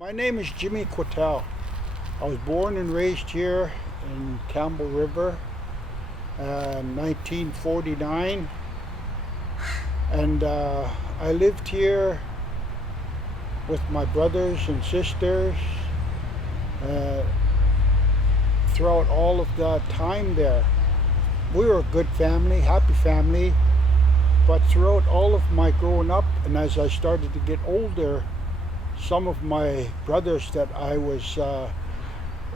My name is Jimmy Kotel. I was born and raised here in Campbell River in 1949, and I lived here with my brothers and sisters uh, throughout all of the time there. We were a good family, happy family, but throughout all of my growing up and as I started to get older, some of my brothers that I was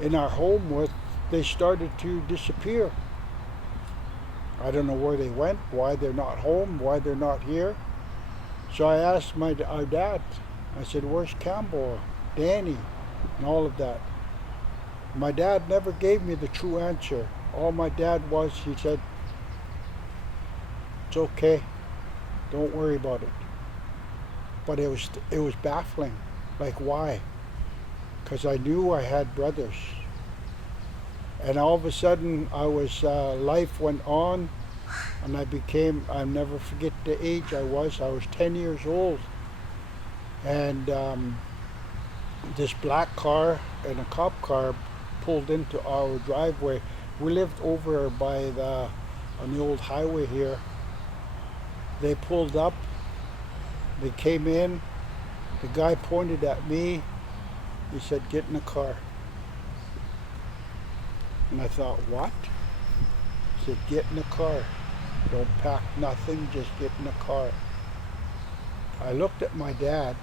in our home with, they started to disappear. I don't know where they went, why they're not home, why they're not here. So I asked our dad, I said, where's Campbell, Danny, and all of that? My dad never gave me the true answer. All my dad was, he said, it's okay, don't worry about it. But it was baffling. Like, why? Because I knew I had brothers. And all of a sudden, life went on, and I'll never forget the age I was. I was 10 years old. And this black car and a cop car pulled into our driveway. We lived over on the old highway here. They pulled up, they came in, the guy pointed at me, he said, get in the car. And I thought, what? He said, get in the car. Don't pack nothing, just get in the car. I looked at my dad,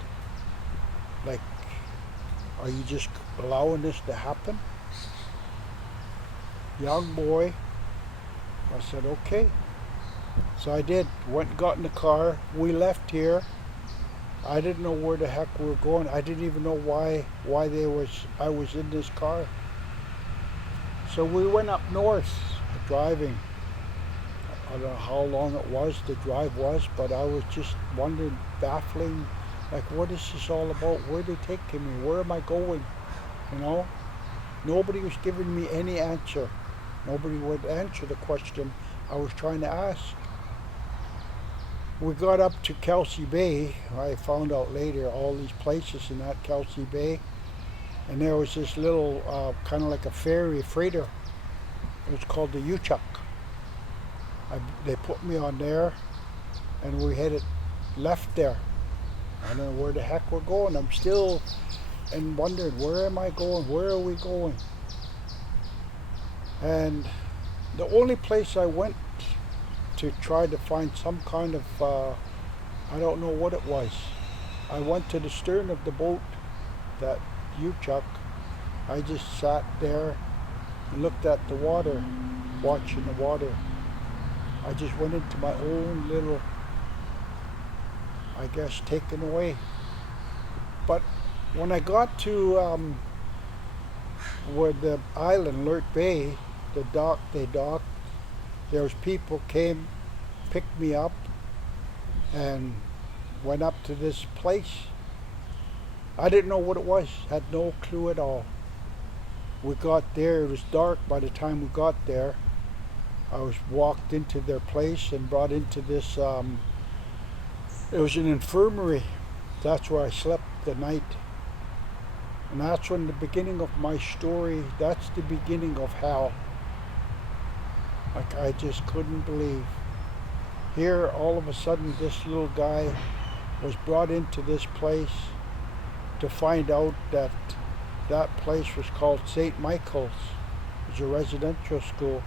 like, are you just allowing this to happen? Young boy. I said, okay. So I did, went and got in the car. We left here. I didn't know where the heck we were going. I didn't even know why I was in this car. So we went up north driving. I don't know how long the drive was, but I was just wondering, baffling, like, what is this all about? Where are they taking me? Where am I going? You know? Nobody was giving me any answer. Nobody would answer the question I was trying to ask. We got up to Kelsey Bay. I found out later all these places in that Kelsey Bay. And there was this little, kind of like a ferry, freighter. It was called the Babchuk. They put me on there, and we headed left there. I don't know where the heck we're going. I'm still and wondering, where am I going? Where are we going? And the only place I went to try to find some kind of, I don't know what it was. I went to the stern of the boat, that Babchuk. I just sat there and looked at the water, watching the water. I just went into my own little, I guess, taken away. But when I got to where the island, Lurt Bay, they docked. There was people came, picked me up, and went up to this place. I didn't know what it was, had no clue at all. We got there, it was dark by the time we got there. I was walked into their place and brought into this, it was an infirmary. That's where I slept the night. And that's when the beginning of my story, that's the beginning of hell. Like, I just couldn't believe. Here, all of a sudden, this little guy was brought into this place to find out that that place was called St. Michael's. It was a residential school.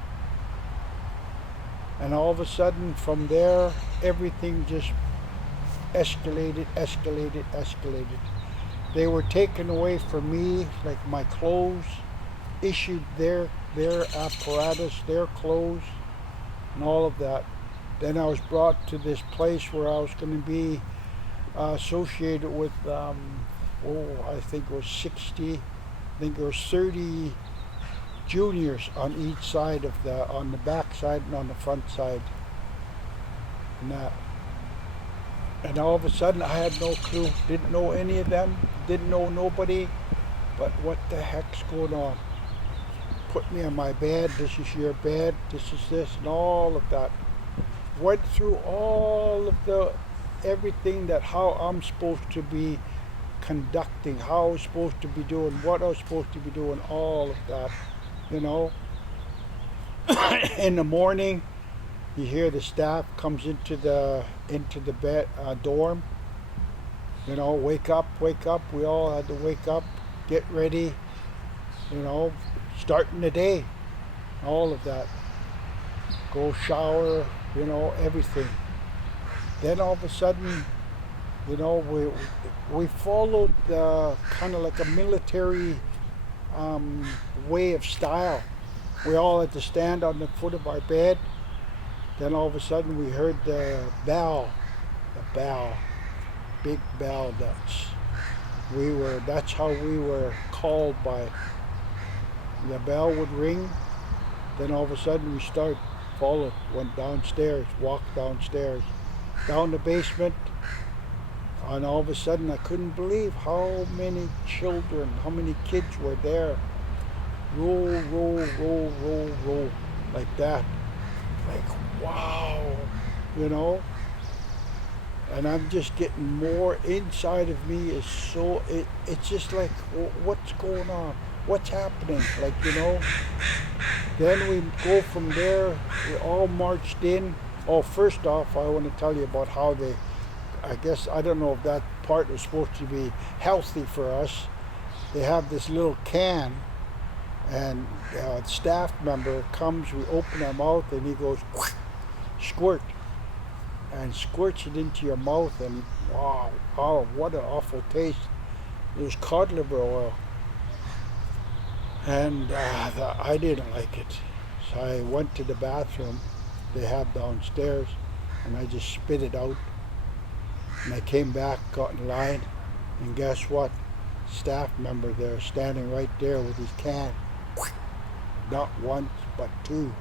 And all of a sudden, from there, everything just escalated. They were taken away from me, like my clothes, issued their apparatus, their clothes, and all of that. Then I was brought to this place where I was going to be associated with, I think it was 60, I think there was 30 juniors on each side on the back side and on the front side. And all of a sudden I had no clue, didn't know any of them, didn't know nobody, but what the heck's going on? Put me on my bed, this is your bed, this is this, and all of that. Went through all of everything that how I'm supposed to be conducting, how I was supposed to be doing, what I was supposed to be doing, all of that, you know. In the morning, you hear the staff comes into the bed dorm. You know, wake up, wake up. We all had to wake up, get ready. You know, starting the day, all of that. Go shower, you know, everything. Then all of a sudden, you know, we followed kind of like a military way of style. We all had to stand on the foot of our bed. Then all of a sudden we heard the bell, big bell. That's how we were called by. The bell would ring. Then all of a sudden we followed, went downstairs, walked downstairs, down the basement. And all of a sudden I couldn't believe how many children, how many kids were there. Roll, roll, roll, roll, roll, like that. Like, wow, you know? And I'm just getting more inside of me is so, it's just like, what's going on? What's happening? Like, you know? Then we go from there, we all marched in. Oh, first off, I want to tell you about how I guess, I don't know if that part was supposed to be healthy for us. They have this little can, and a staff member comes, we open our mouth, and he goes, squirt, and squirts it into your mouth, and wow, oh, what an awful taste. It was cod liver oil. And I didn't like it. So I went to the bathroom they have downstairs, and I just spit it out. And I came back, got in line, and guess what? Staff member there, standing right there with his can. Not once, but two.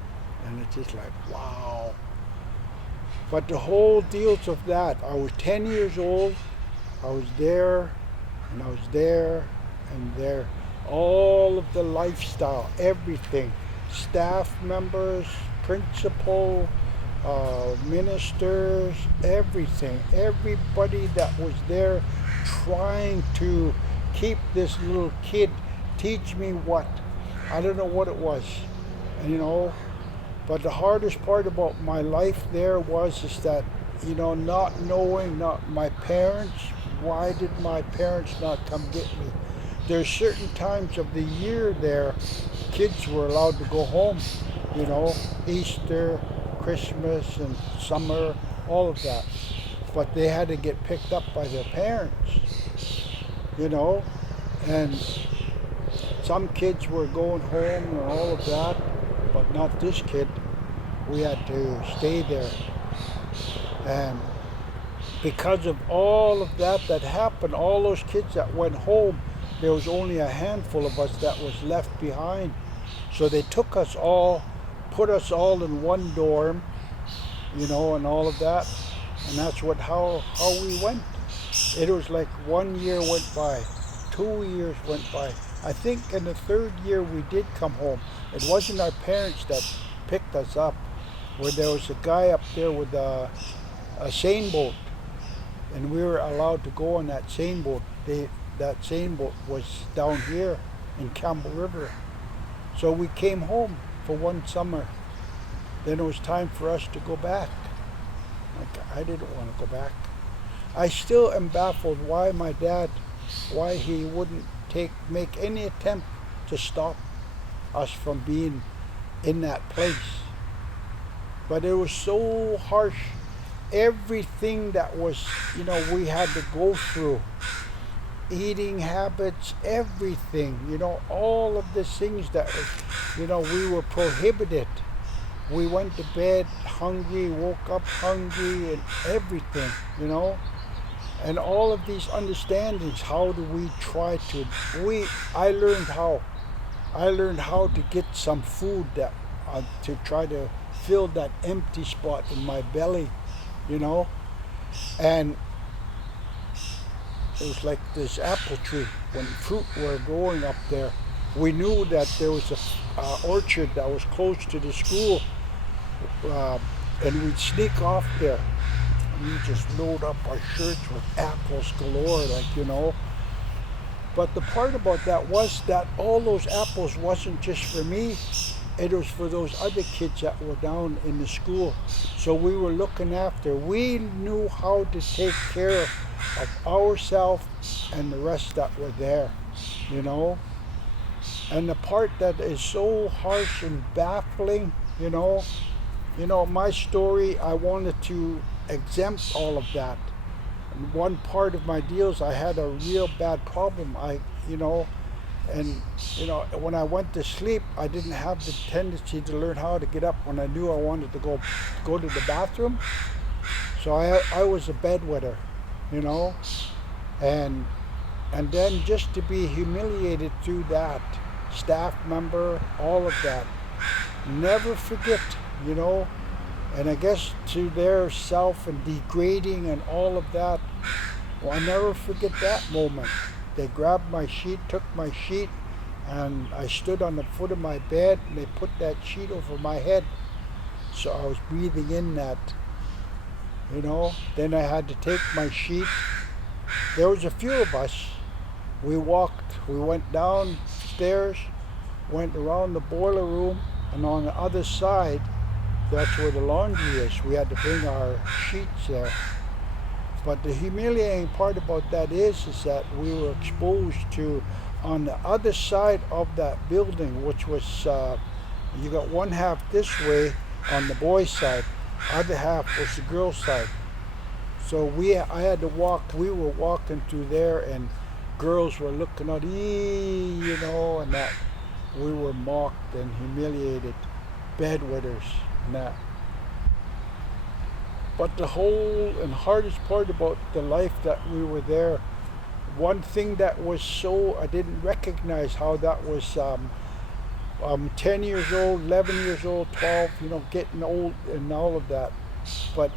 And it's just like, wow. But the whole deals of that, I was 10 years old, I was there, and I was there, and there. All of the lifestyle, everything. Staff members, principal, ministers, everything. Everybody that was there trying to keep this little kid teach me what. I don't know what it was, you know. But the hardest part about my life there is that, you know, not knowing, not my parents, why did my parents not come get me? There's certain times of the year there, kids were allowed to go home, you know, Easter, Christmas, and summer, all of that. But they had to get picked up by their parents, you know, and some kids were going home and all of that, but not this kid. We had to stay there. And because of all of that happened, all those kids that went home, there was only a handful of us that was left behind. So they took us all, put us all in one dorm, you know, and all of that. And that's how we went. It was like 1 year went by, 2 years went by. I think in the third year we did come home. It wasn't our parents that picked us up. Where there was a guy up there with a seine boat, and we were allowed to go on that seine boat. That seine boat was down here in Campbell River. So we came home for one summer. Then it was time for us to go back. Like, I didn't want to go back. I still am baffled why my dad, why he wouldn't make any attempt to stop us from being in that place. But it was so harsh. Everything that was, you know, we had to go through. Eating habits, everything, you know, all of the things that, you know, we were prohibited. We went to bed hungry, woke up hungry, and everything, you know. And all of these understandings, how do we try to, I learned how to get some food that, to try to fill that empty spot in my belly, you know. And it was like this apple tree. When fruit were growing up there, we knew that there was a orchard that was close to the school, and we'd sneak off there. And we'd just load up our shirts with apples galore, like, you know. But the part about that was that all those apples wasn't just for me. It was for those other kids that were down in the school. So we were looking after. We knew how to take care of ourselves and the rest that were there, you know. And the part that is so harsh and baffling, my story, I wanted to exempt all of that. And one part of my deals, I had a real bad problem. When I went to sleep, I didn't have the tendency to learn how to get up when I knew I wanted to go to the bathroom. So I was a bedwetter, and then just to be humiliated through that, staff member, all of that, never forget, and I guess to their self and degrading and all of that, well, I'll never forget that moment. They grabbed my sheet, took my sheet, and I stood on the foot of my bed, and they put that sheet over my head. So I was breathing in that, Then I had to take my sheet. There was a few of us. We went downstairs, went around the boiler room, and on the other side, that's where the laundry is. We had to bring our sheets there. But the humiliating part about that is that we were exposed to, on the other side of that building, which was, you got one half this way on the boys' side, other half was the girls' side. So I had to walk, we were walking through there, and girls were looking out, and that we were mocked and humiliated, bedwetters and that. But the whole and hardest part about the life that we were there, one thing that was so, I didn't recognize how that was, 10 years old, 11 years old, 12, getting old and all of that. But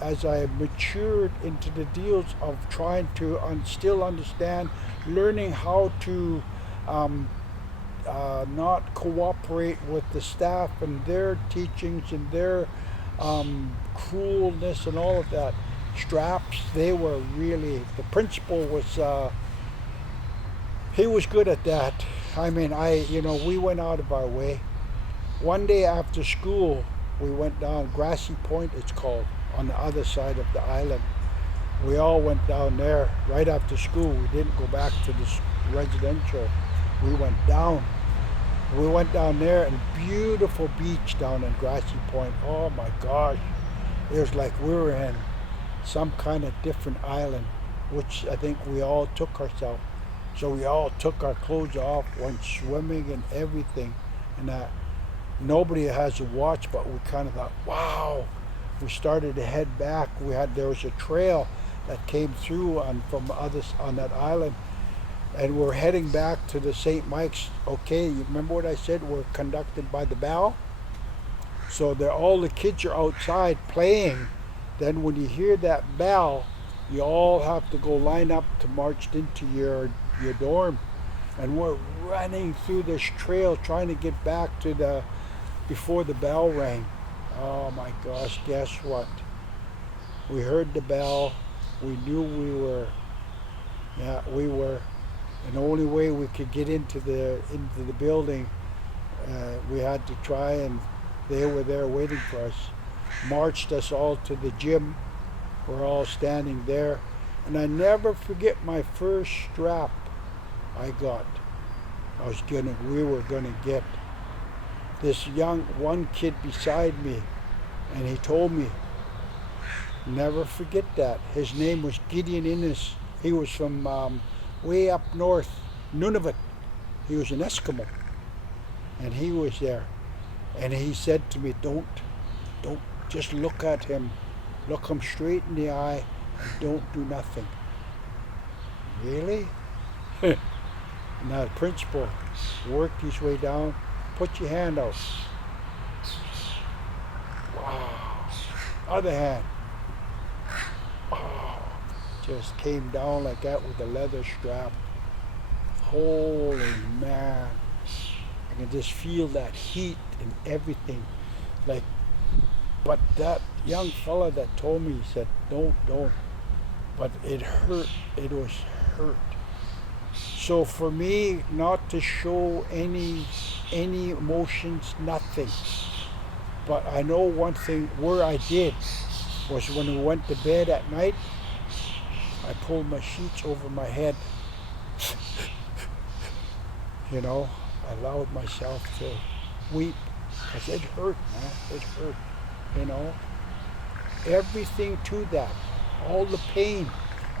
as I matured into the deals of trying to still understand, learning how to not cooperate with the staff and their teachings and their cruelness and all of that. Straps, they were really, the principal was, he was good at that. I mean, we went out of our way. One day after school, we went down Grassy Point, it's called, on the other side of the island. We all went down there right after school. We didn't go back to the residential. We went down. We went down there, and beautiful beach down in Grassy Point. Oh my gosh. It was like we were in some kind of different island, which I think we all took ourselves. So we all took our clothes off, went swimming and everything. And nobody has a watch, but we kind of thought, wow. We started to head back. There was a trail that came through from others on that island. And we're heading back to the St. Mike's. Okay, you remember what I said? We're conducted by the bell. So all the kids are outside playing. Then when you hear that bell, you all have to go line up to march into your dorm. And we're running through this trail trying to get back to before the bell rang. Oh my gosh, guess what? We heard the bell. We knew we were. And the only way we could get into the building, we had to try, and they were there waiting for us. Marched us all to the gym. We're all standing there. And I never forget my first strap I got. We were gonna get this one kid beside me, and he told me, never forget that. His name was Gideon Innes. He was from way up north, Nunavut. He was an Eskimo, and he was there. And he said to me, don't just look at him. Look him straight in the eye and don't do nothing. Really? Now the principal worked his way down. Put your hand out. Wow. Other hand. Oh, just came down like that with a leather strap. Holy man. I can just feel that heat and everything. But that young fella that told me, he said, don't. But it hurt. It was hurt. So for me, not to show any emotions, nothing. But I know one thing where I did was when we went to bed at night, I pulled my sheets over my head. You know, I allowed myself to weep because it hurt, man. It hurt. You know, everything to that, all the pain,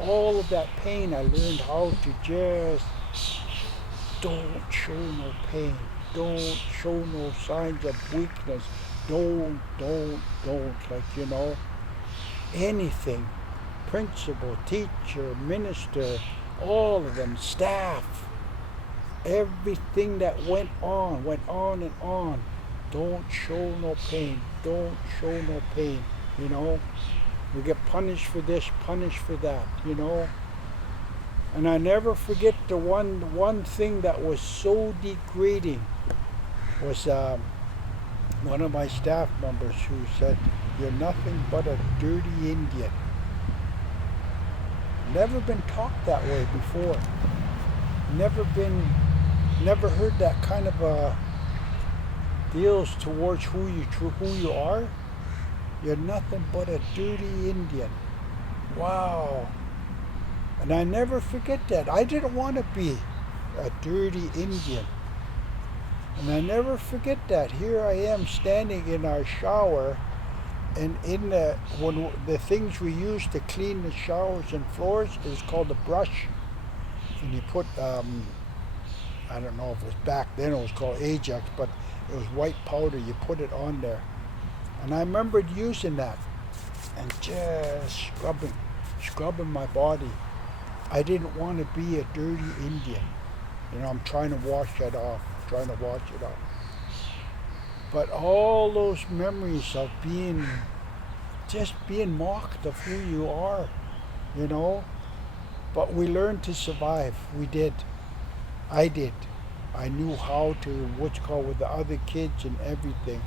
all of that pain, I learned how to just don't show no pain. Don't show no signs of weakness. Don't. Like, you know, anything. Principal, teacher, minister, all of them, staff. Everything that went on and on. Don't show no pain. Don't show no pain. You know, we get punished for this, punished for that. You know, and I never forget the one thing that was so degrading was one of my staff members who said, "You're nothing but a dirty Indian." Never been talked that way before. Never heard that kind of deals towards who you are. You're nothing but a dirty Indian. Wow. And I never forget that. I didn't want to be a dirty Indian. And I never forget that. Here I am standing in our shower, and in the things we use to clean the showers and floors is called a brush. And you put, I don't know if it was back then, it was called Ajax, but it was white powder. You put it on there. And I remembered using that and just scrubbing my body. I didn't want to be a dirty Indian. You know, I'm trying to wash that off, But all those memories of being mocked of who you are, you know. But we learned to survive. We did. I did. I knew how to, with the other kids and everything.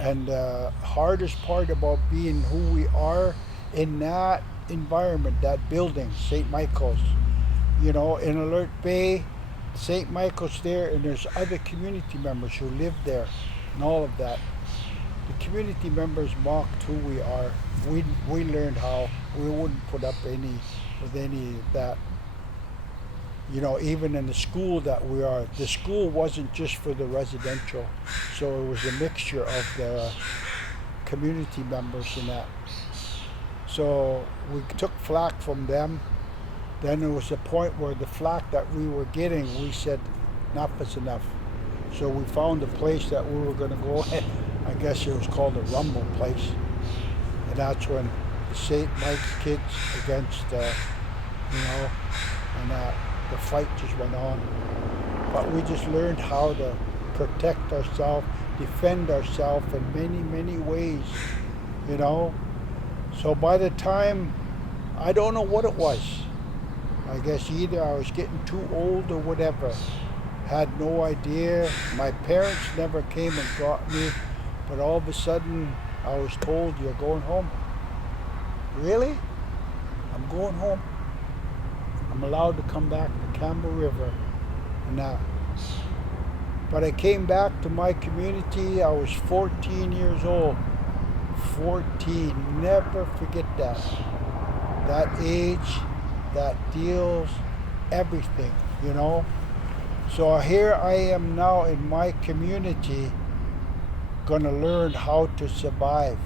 And the hardest part about being who we are in that environment, that building, St. Michael's, you know, in Alert Bay, St. Michael's there, and there's other community members who live there and all of that. The community members mocked who we are. We learned how we wouldn't put up with any of that. You know, even in the school that we are, the school wasn't just for the residential, so it was a mixture of the community members and that. So we took flack from them. Then there was a point where the flack that we were getting, we said, enough is enough. So we found a place that we were going to go in. I guess it was called the Rumble place. And that's when the St. Mike's kids against, and the fight just went on. But we just learned how to protect ourselves, defend ourselves in many, many ways, you know. So by the time, I don't know what it was. I guess either I was getting too old or whatever. Had no idea. My parents never came and got me, but all of a sudden I was told, "You're going home." Really? I'm going home. I'm allowed to come back to Campbell River and that. But I came back to my community. I was 14 years old. 14. Never forget that. That age, that deals, everything, you know. So here I am now in my community, gonna learn how to survive.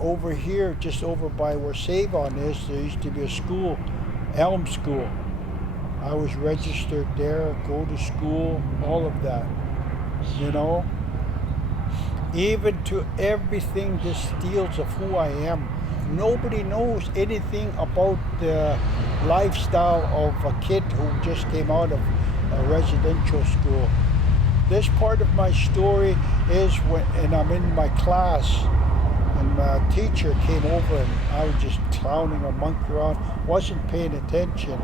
Over here, just over by where Save-On is, there used to be a school, Elm School. I was registered there, go to school, all of that, you know. Even to everything, this deals of who I am. Nobody knows anything about the lifestyle of a kid who just came out of a residential school. This part of my story is when I'm in my class and my teacher came over and I was just clowning or monkeying around, wasn't paying attention.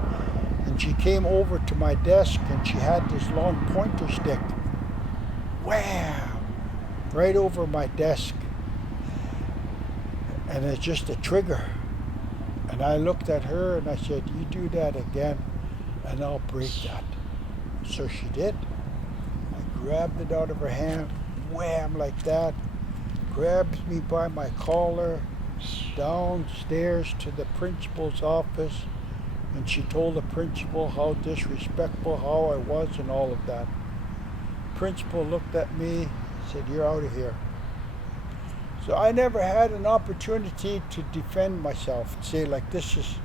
And she came over to my desk and she had this long pointer stick. Wham! Right over my desk. And it's just a trigger. And And I looked at her and I said, you do that again and I'll break that. So she did. I grabbed it out of her hand, wham, like that, grabs me by my collar, downstairs to the principal's office, and she told the principal how disrespectful, how I was, and all of that. Principal looked at me, said, you're out of here. So I never had an opportunity to defend myself, say like this is,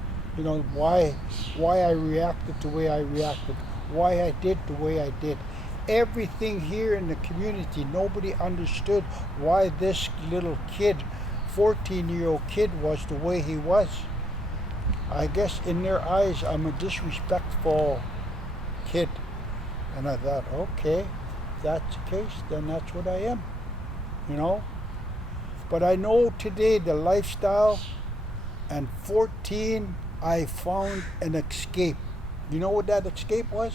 why I reacted the way I reacted, why I did the way I did. Everything here in the community, nobody understood why this little kid, 14-year-old kid, was the way he was. I guess in their eyes, I'm a disrespectful kid. And I thought, okay, if that's the case, then that's what I am, But I know today the lifestyle, and 14, I found an escape. You know what that escape was?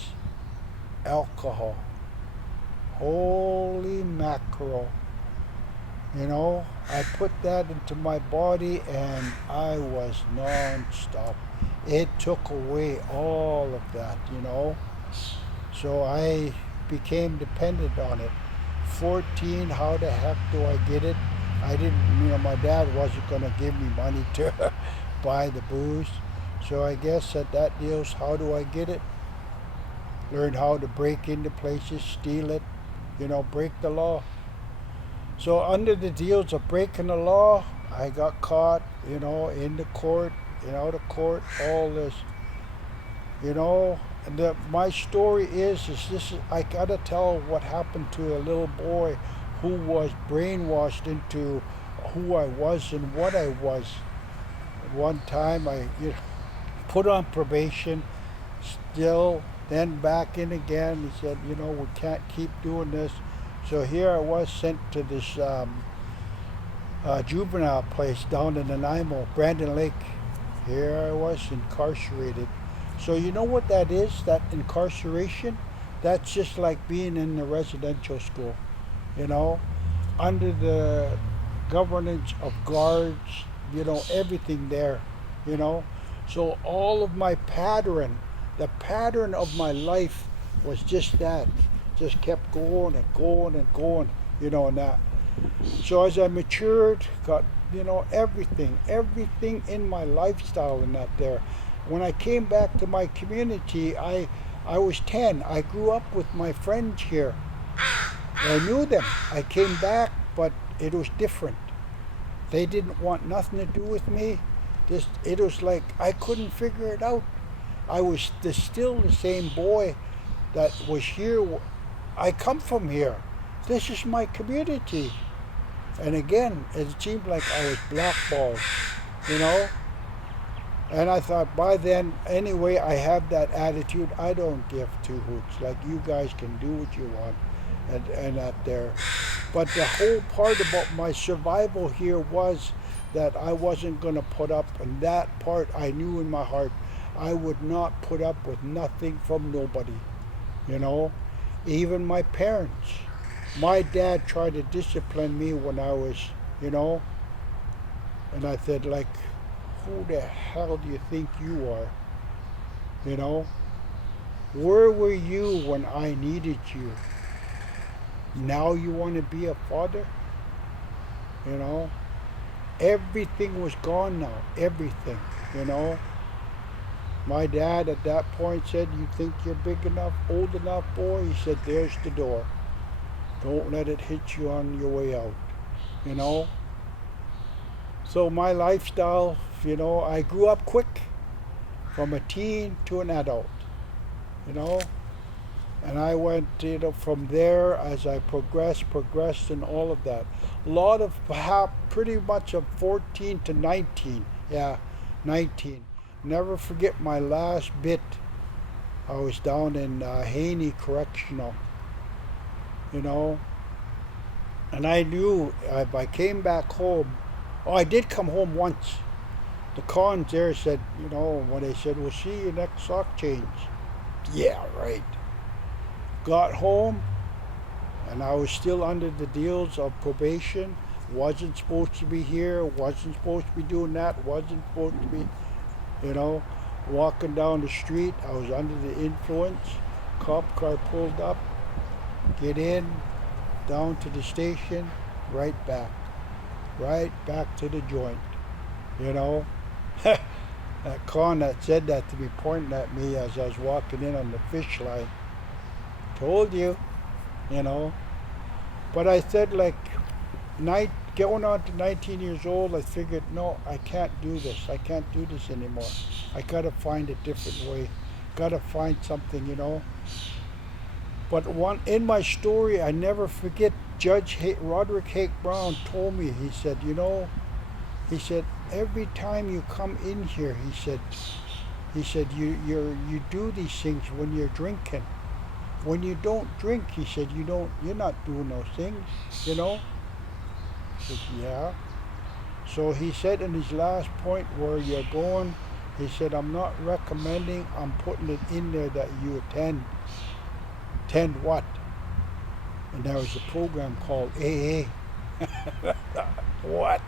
Alcohol. Holy mackerel. I put that into my body and I was non-stop. It took away all of that, So I became dependent on it. 14, how the heck do I get it? I didn't, my dad wasn't going to give me money to buy the booze. So I guess at that deal's how do I get it? Learn how to break into places, steal it, break the law. So under the deals of breaking the law, I got caught, in the court, out of court, all this, And my story is I gotta tell what happened to a little boy who was brainwashed into who I was and what I was. One time I put on probation, still, then back in again. He said, we can't keep doing this. So here I was sent to this juvenile place down in Nanaimo, Brandon Lake. Here I was incarcerated. So you know what that is, that incarceration? That's just like being in the residential school, under the governance of guards, everything there, So all of my pattern, the pattern of my life was just that. Just kept going and going and going, and that. So as I matured, got, everything in my lifestyle and that there. When I came back to my community, I was 10. I grew up with my friends here. I knew them. I came back, but it was different. They didn't want nothing to do with me. It was like I couldn't figure it out. I was still the same boy that was here. I come from here. This is my community. And again, it seemed like I was blackballed, And I thought by then, anyway, I have that attitude. I don't give two hoots. Like, you guys can do what you want and that there. But the whole part about my survival here was that I wasn't going to put up, and that part I knew in my heart, I would not put up with nothing from nobody, Even my parents. My dad tried to discipline me when I was, and I said, like, who the hell do you think you are? Where were you when I needed you? Now you want to be a father? Everything was gone now. Everything, My dad at that point said, you think you're big enough, old enough, boy? He said, there's the door. Don't let it hit you on your way out, So my lifestyle, I grew up quick, from a teen to an adult, And I went, from there as I progressed and all of that. A lot of, pretty much of 14 to 19, 19. Never forget my last bit. I was down in Haney Correctional, And I knew if I came back home, I did come home once. The cons there said, when they said, we'll see you next sock change. Yeah, right. Got home, and I was still under the deals of probation. Wasn't supposed to be here, wasn't supposed to be doing that, wasn't supposed to be. you know. Walking down the street, I was under the influence. Cop car pulled up, get in, down to the station, right back to the joint, you know. That con that said that to me, pointing at me as I was walking in on the fish line. Told you, you know. But I said, like, going on to 19 years old, I figured, no, I can't do this. I can't do this anymore. I gotta find a different way. Gotta find something, you know. But in my story, I never forget, Roderick Hake Brown told me, he said, you know, he said, every time you come in here, he said, you do these things when you're drinking. When you don't drink, he said, you're not doing those things, you know. I said, yeah. So he said in his last point, where you're going, he said, I'm not recommending, I'm putting it in there that you attend. Attend what? And there was a program called AA. What?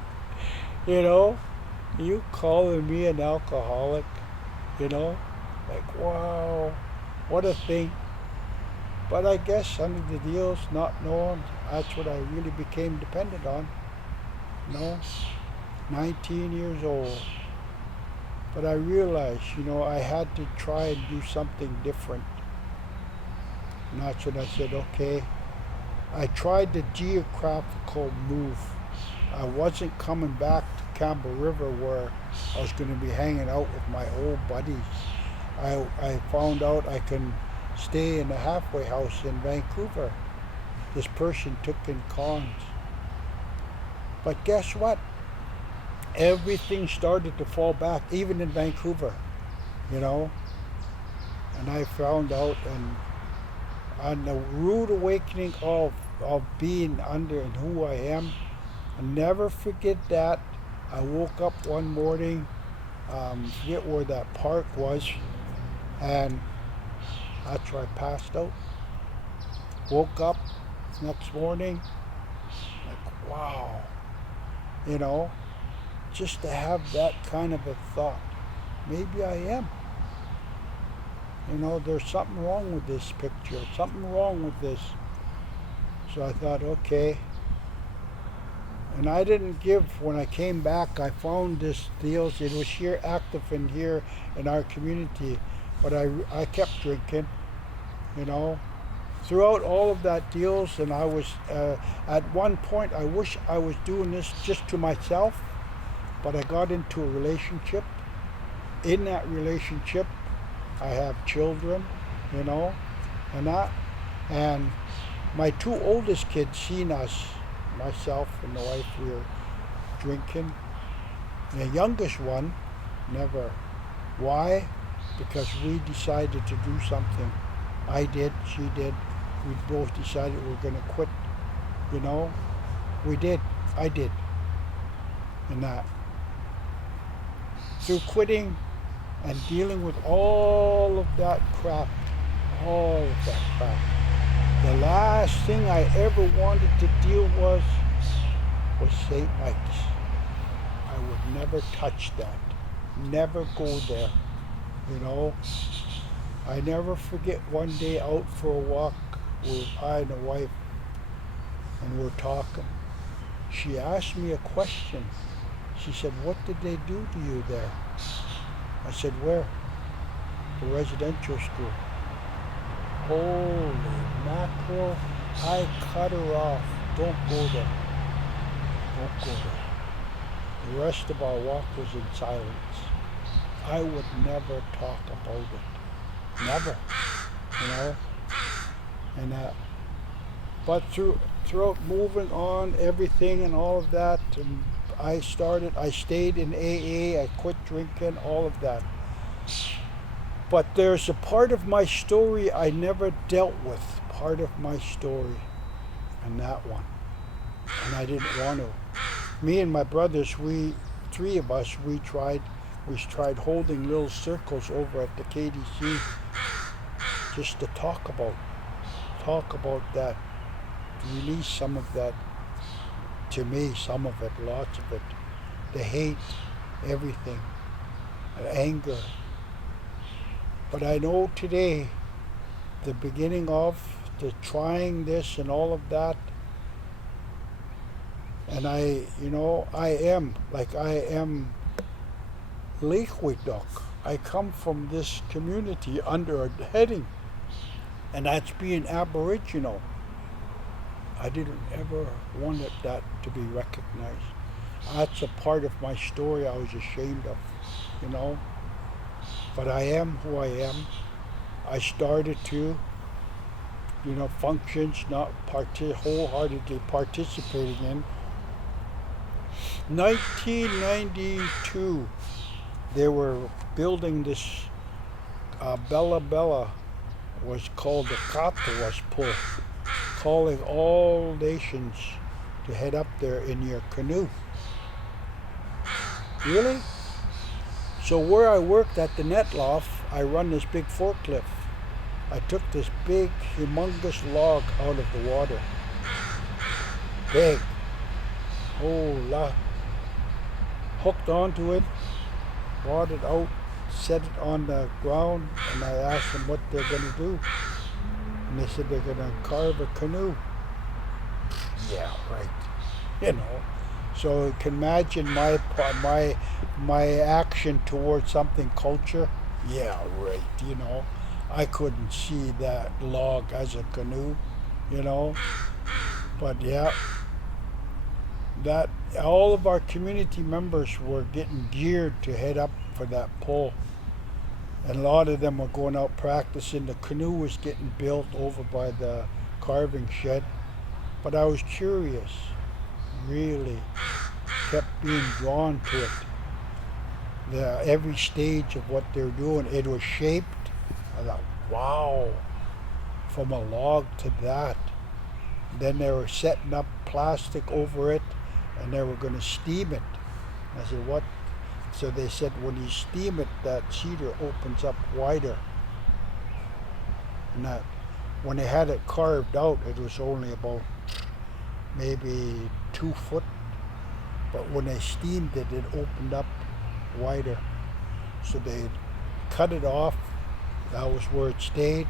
You know? You calling me an alcoholic? You know? Like, wow, what a thing. But I guess under the deals, not knowing, that's what I really became dependent on. You know? 19 years old. But I realized, you know, I had to try and do something different. And that's when I said, okay. I tried the geographical move. I wasn't coming back to Campbell River where I was going to be hanging out with my old buddies. I found out I can stay in a halfway house in Vancouver. This person took in cons. But guess what? Everything started to fall back, even in Vancouver, you know. And I found out, and on the rude awakening of being under and who I am, I'll never forget that. I woke up one morning, forget where that park was, and that's where I passed out. Woke up next morning, like, wow, you know, just to have that kind of a thought. Maybe I am. You know, there's something wrong with this picture, something wrong with this. So I thought, okay. And I didn't give, when I came back, I found this deal. It was here, active in here in our community. But I kept drinking, you know. Throughout all of that deals, and I was, at one point, I wish I was doing this just to myself, but I got into a relationship. In that relationship, I have children, you know, and that. And my two oldest kids seen us, myself and the wife, we were drinking. The youngest one, never. Why? Because we decided to do something. I did, she did. We both decided we were going to quit, you know. We did, I did, and that. Through quitting and dealing with all of that crap, the last thing I ever wanted to deal was St. Mike's. I would never touch that, never go there, you know. I never forget one day out for a walk with I and the wife, and we're talking. She asked me a question. She said, what did they do to you there? I said, where? The residential school. Holy mackerel, I cut her off. Don't go there. Don't go there. The rest of our walk was in silence. I would never talk about it. Never. You know? And but throughout moving on, everything and all of that, and I stayed in AA, I quit drinking, all of that. But there's a part of my story I never dealt with, part of my story, and that one. And I didn't want to. Me and my brothers, three of us, we tried holding little circles over at the KDC just to talk about that, release some of that, to me, some of it, lots of it, the hate, everything. and anger. But I know today, the beginning of the trying this and all of that, and I am Liquidok. I come from this community under a heading, and that's being Aboriginal. I didn't ever want that to be recognized. That's a part of my story I was ashamed of, you know. But I am who I am. I started to, functions not wholeheartedly participating in. 1992, they were building this Bella Bella, was called the Kotel pull, calling all nations to head up there in your canoe. Really? So where I worked at the net loft, I run this big forklift. I took this big, humongous log out of the water. Big. Oh, hooked onto it, brought it out, set it on the ground, and I asked them what they're going to do. And they said they're going to carve a canoe. Yeah, right. So you can imagine my action towards something culture. Yeah, right. I couldn't see that log as a canoe, But yeah, that all of our community members were getting geared to head up for that pole. And a lot of them were going out practicing. The canoe was getting built over by the carving shed. But I was curious, really kept being drawn to it. Every stage of what they're doing, it was shaped. I thought, wow, from a log to that. Then they were setting up plastic over it, and they were going to steam it. I said, what? So they said, when you steam it, that cedar opens up wider. And that, when they had it carved out, it was only about maybe 2 foot. But when they steamed it, it opened up wider. So they cut it off. That was where it stayed.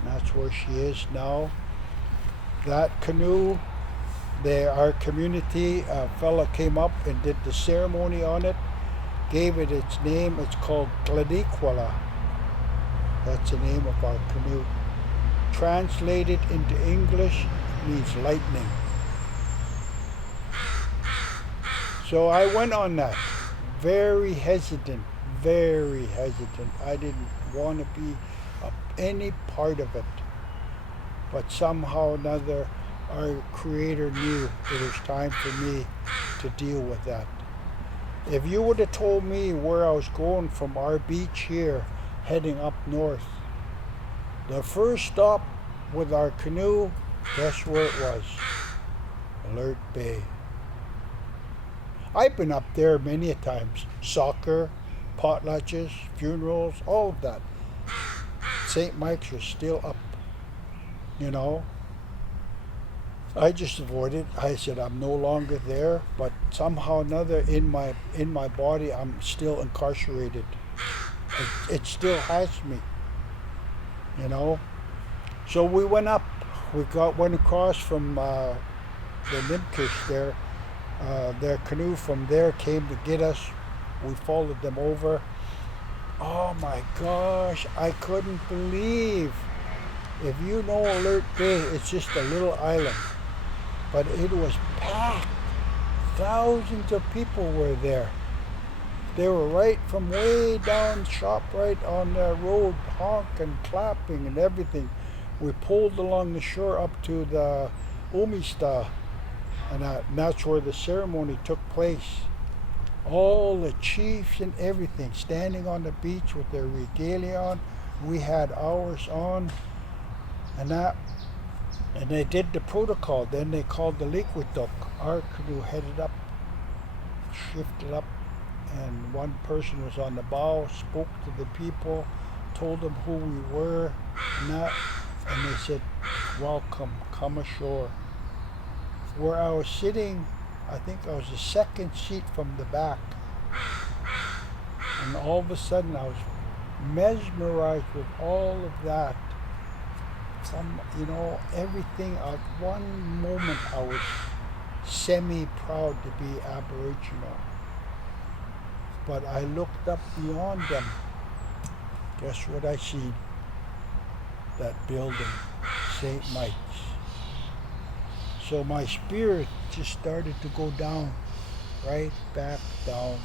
And that's where she is now. That canoe, our community, a fella came up and did the ceremony on it, gave it its name. It's called Gladiquala. That's the name of our canoe. Translated into English, means lightning. So I went on that. Very hesitant. I didn't want to be any part of it. But somehow or another, our Creator knew it was time for me to deal with that. If you would have told me where I was going from our beach here, heading up north, the first stop with our canoe, guess where it was? Alert Bay. I've been up there many a times. Soccer, potlatches, funerals, all of that. St. Mike's was still up. I just avoided. I said I'm no longer there, but somehow or another in my body I'm still incarcerated. It still has me. So we went up. Went across from the Nimkish there. Their canoe from there came to get us. We followed them over. Oh my gosh, I couldn't believe. If you know Alert Bay, it's just a little island. But it was packed. Thousands of people were there. They were right from way down ShopRite on the road, honking, clapping and everything. We pulled along the shore up to the Umista, and that's where the ceremony took place. All the chiefs and everything standing on the beach with their regalia on. We had ours on. And they did the protocol. Then they called the Liquidok. Our canoe headed up, shifted up, and one person was on the bow, spoke to the people, told them who we were, and they said, welcome, come ashore. Where I was sitting, I think I was the second seat from the back. And all of a sudden I was mesmerized with all of that. Everything. At one moment I was semi-proud to be Aboriginal. But I looked up beyond them. Guess what I seen? That building, St. Mike's. So my spirit just started to go down, right back down.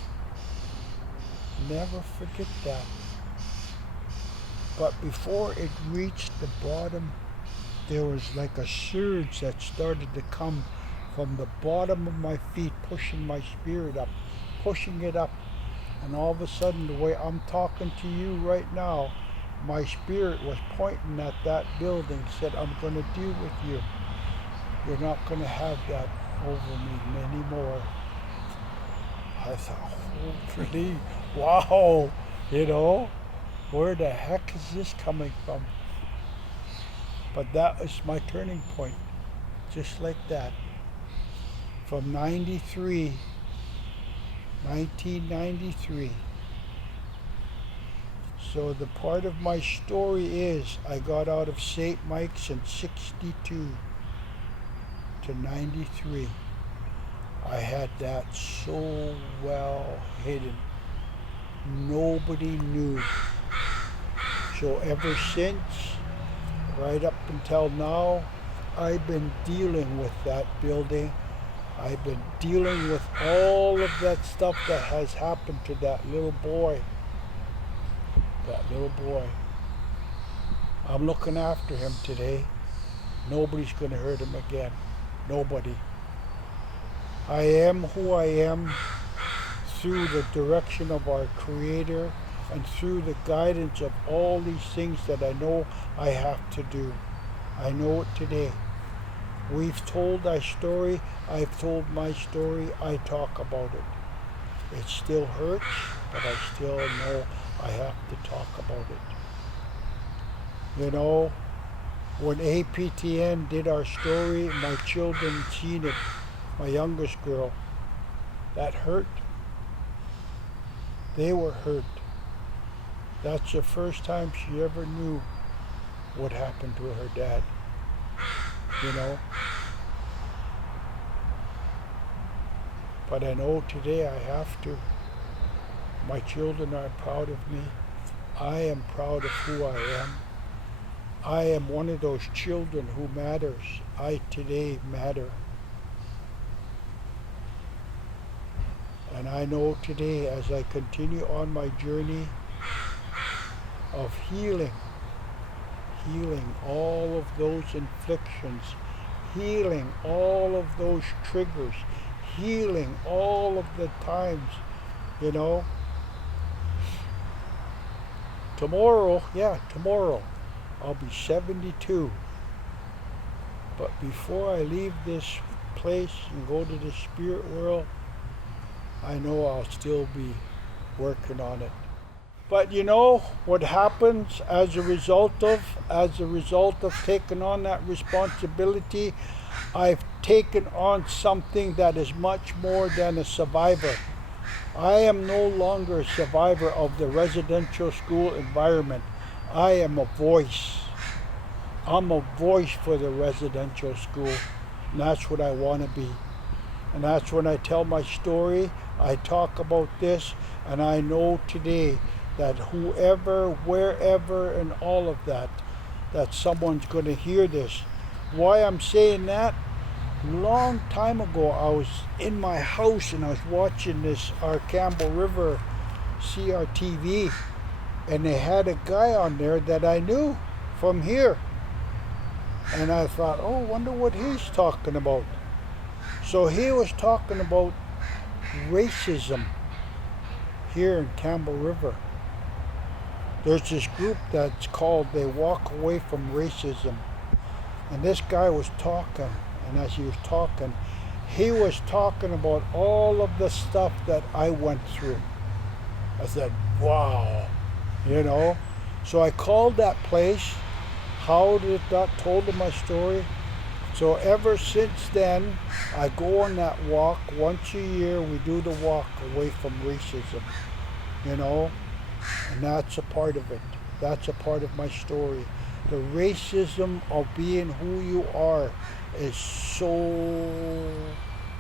Never forget that. But before it reached the bottom, there was like a surge that started to come from the bottom of my feet, pushing my spirit up, pushing it up. And all of a sudden, the way I'm talking to you right now, my spirit was pointing at that building, said, I'm going to deal with you. You're not going to have that over me anymore. I thought, holy, wow, where the heck is this coming from? But that was my turning point, just like that. From 1993. So the part of my story is I got out of St. Mike's in 62 to 93. I had that so well hidden. Nobody knew. So ever since, right up until now, I've been dealing with that building. I've been dealing with all of that stuff that has happened to that little boy. I'm looking after him today. Nobody's going to hurt him again. Nobody. I am who I am through the direction of our Creator and through the guidance of all these things that I know I have to do. I know it today. We've told our story. I've told my story. I talk about it. It still hurts, but I still know I have to talk about it. When APTN did our story, my children seen it, my youngest girl, that hurt. They were hurt. That's the first time she ever knew what happened to her dad. But I know today I have to. My children are proud of me. I am proud of who I am. I am one of those children who matters. I today matter. And I know today as I continue on my journey of healing all of those inflictions, healing all of those triggers, healing all of the times, Tomorrow, I'll be 72. But before I leave this place and go to the spirit world, I know I'll still be working on it. But what happens as a result of taking on that responsibility, I've taken on something that is much more than a survivor. I am no longer a survivor of the residential school environment. I am a voice. I'm a voice for the residential school, and that's what I want to be. And that's when I tell my story, I talk about this, and I know today that whoever, wherever, and all of that someone's going to hear this. Why I'm saying that? Long time ago, I was in my house and I was watching our Campbell River CRTV, and they had a guy on there that I knew from here. And I thought, wonder what he's talking about. So he was talking about racism here in Campbell River. There's this group that's called They Walk Away from Racism. And this guy was talking, and as he was talking about all of the stuff that I went through. I said, wow, So I called that place, told him my story. So ever since then, I go on that walk once a year. We do the walk away from racism. you know, and that's a part of it. That's a part of my story. The racism of being who you are is so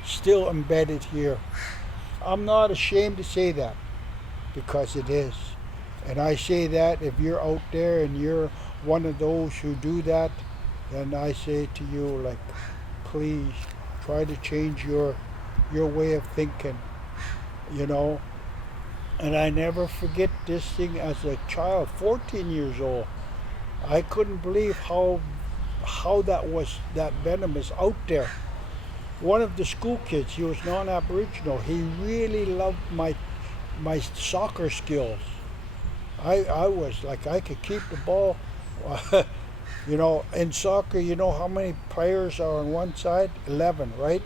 still embedded here. I'm not ashamed to say that because it is. And I say that if you're out there and you're one of those who do that, then I say to you, like, please try to change your way of thinking, you know. And I never forget this thing as a child, 14 years old. I couldn't believe how that venom is out there. One of the school kids, he was non-Aboriginal. He really loved my soccer skills. I was like, I could keep the ball. You know, in soccer, you know how many players are on one side? 11, right?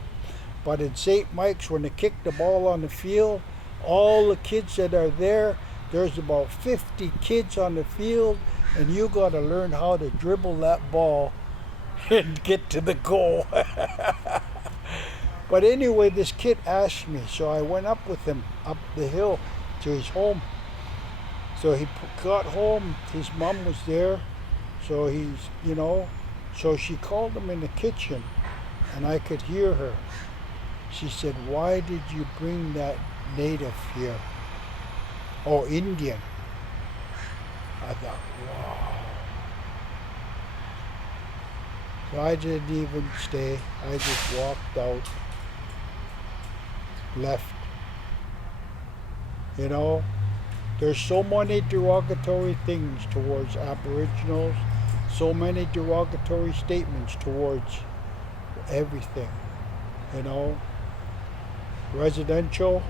But in St. Mike's, when they kick the ball on the field, all the kids that are there, there's about 50 kids on the field, and you got to learn how to dribble that ball and get to the goal. But anyway, this kid asked me, so I went up with him up the hill to his home. So he got home, his mom was there, so so she called him in the kitchen, and I could hear her. She said, "Why did you bring that native here?" "Oh, Indian." I thought, wow. So I didn't even stay. I just walked out, left. You know, there's so many derogatory things towards Aboriginals, so many derogatory statements towards everything, you know. Residential,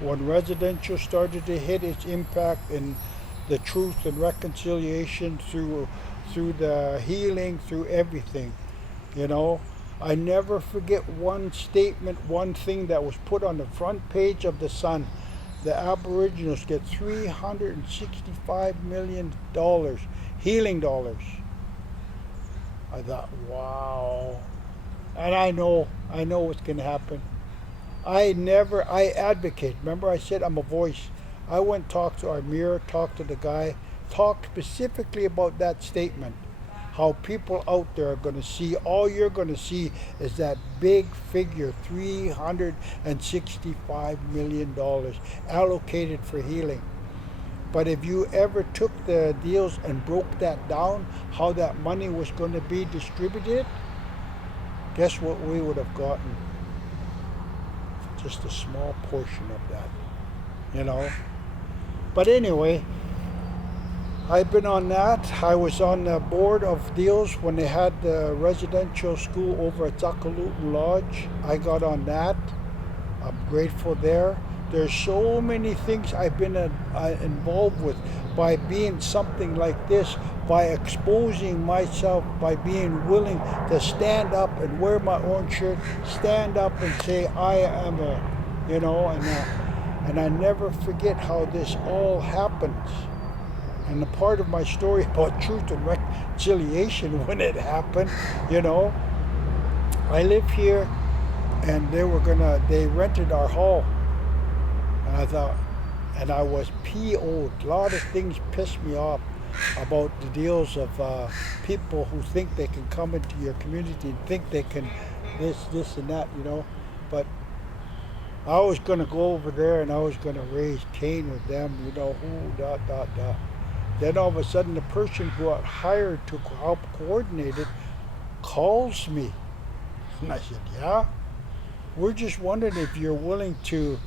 when residential started to hit its impact in the truth and reconciliation through the healing, through everything, you know. I never forget one statement, one thing that was put on the front page of the Sun. The Aboriginals get $365 million, healing dollars. I thought, wow. And I know what's going to happen. I advocate. Remember I said I'm a voice. I went talked to our mirror, talked to the guy, talked specifically about that statement. How people out there are going to see, all you're going to see is that big figure, $365 million allocated for healing. But if you ever took the deals and broke that down, how that money was going to be distributed, guess what we would have gotten? Just a small portion of that, you know. But anyway, I've been on that. I was on the board of deals when they had the residential school over at Zakaluten Lodge. I got on that. I'm grateful there. There's so many things I've been involved with by being something like this, by exposing myself, by being willing to stand up and wear my orange shirt, stand up and say I am and I never forget how this all happens. And the part of my story about truth and reconciliation when it happened, you know, I live here and they rented our hall. And I thought, and I was PO'd. A lot of things pissed me off about the deals of people who think they can come into your community and think they can this and that, you know. But I was going to go over there and I was going to raise Cain with them, you know, Then all of a sudden the person who got hired to help coordinate it calls me. And I said, yeah, we're just wondering if you're willing to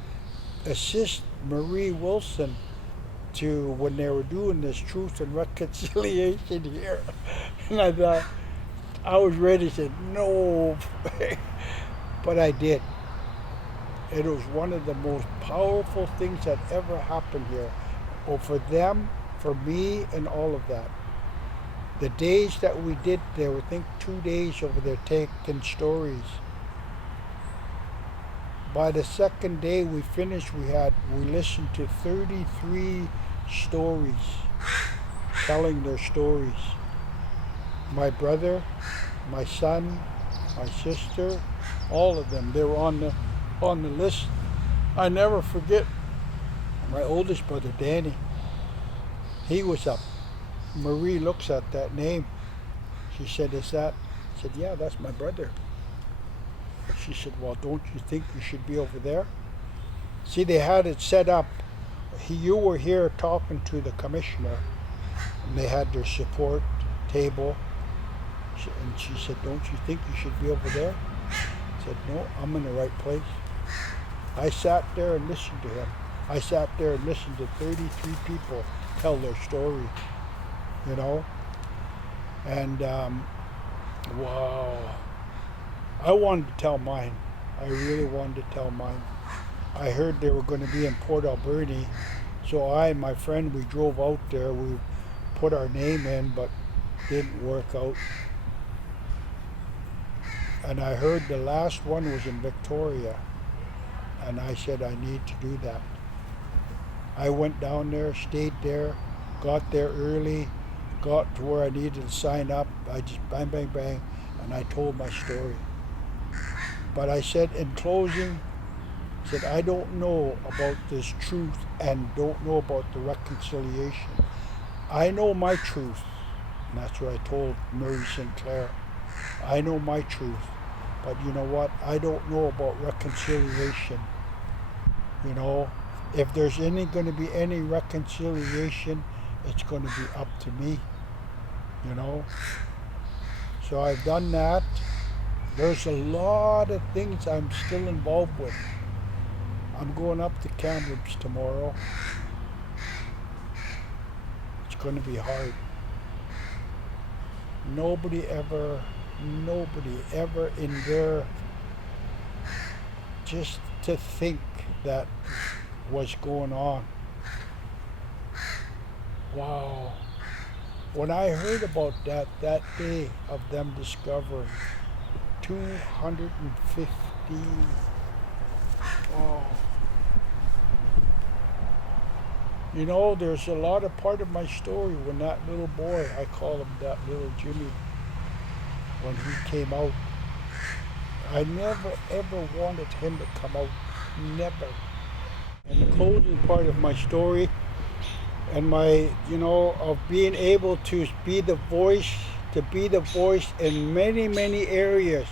assist Marie Wilson to when they were doing this truth and reconciliation here. And I thought, I was ready to say no, but I did. It was one of the most powerful things that ever happened here. Well, for them, for me, and all of that. The days that we did there, I think 2 days over there taking stories. By the second day we finished, we listened to 33 stories, telling their stories. My brother, my son, my sister, all of them, they were on the list. I never forget, My oldest brother, Danny, he was up. Marie looks at that name. She said, "Is that?" I said, "Yeah, that's my brother." She said, "Well, don't you think you should be over there?" See, they had it set up. You were here talking to the commissioner, and they had their support table. And she said, "Don't you think you should be over there?" I said, "No, I'm in the right place." I sat there and listened to him. I sat there and listened to 33 people tell their story, you know? And, wow. I wanted to tell mine. I really wanted to tell mine. I heard they were going to be in Port Alberni, so I and my friend, we drove out there. We put our name in, but didn't work out. And I heard the last one was in Victoria, and I said, I need to do that. I went down there, stayed there, got there early, got to where I needed to sign up. I just bang, bang, bang, and I told my story. But I said in closing, I said, I don't know about this truth and don't know about the reconciliation. I know my truth, and that's what I told Mary Sinclair. I know my truth, but you know what? I don't know about reconciliation. You know, if there's going to be any reconciliation, it's going to be up to me, you know. So I've done that. There's a lot of things I'm still involved with. I'm going up to Kamloops tomorrow. It's going to be hard. Nobody ever in there, just to think that was going on. Wow. When I heard about that day of them discovering 250, wow. You know, there's a lot of part of my story when that little boy, I call him that little Jimmy, when he came out. I never ever wanted him to come out, never. And the closing part of my story and my, you know, of being able to be the voice in many, many areas.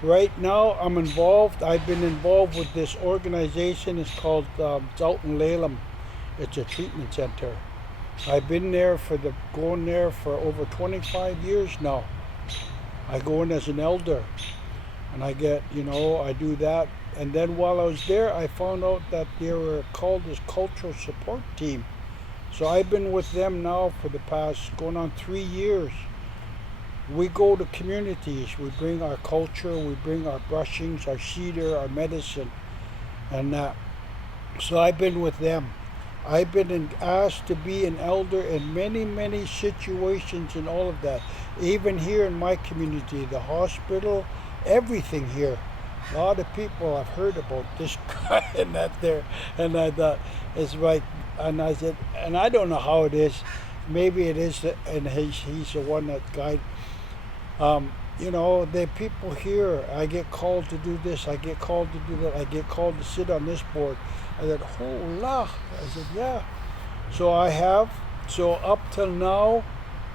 Right now I'm involved, I've been involved with this organization. It's called Zalton Lalem. It's a treatment center. I've been there going there for over 25 years now. I go in as an elder and I get, you know, I do that. And then while I was there, I found out that they were called this cultural support team. So I've been with them now for the past, going on 3 years. We go to communities, we bring our culture, we bring our brushings, our cedar, our medicine, and that. So I've been with them. I've been asked to be an elder in many, many situations and all of that. Even here in my community, the hospital, everything here. A lot of people have heard about this guy and that there. And I thought, it's right. And I said, and I don't know how it is. Maybe it is, and he's the one that guide. You know, the people here, I get called to do this, I get called to do that, I get called to sit on this board. I said, hola. I said, yeah. So I have. So up till now,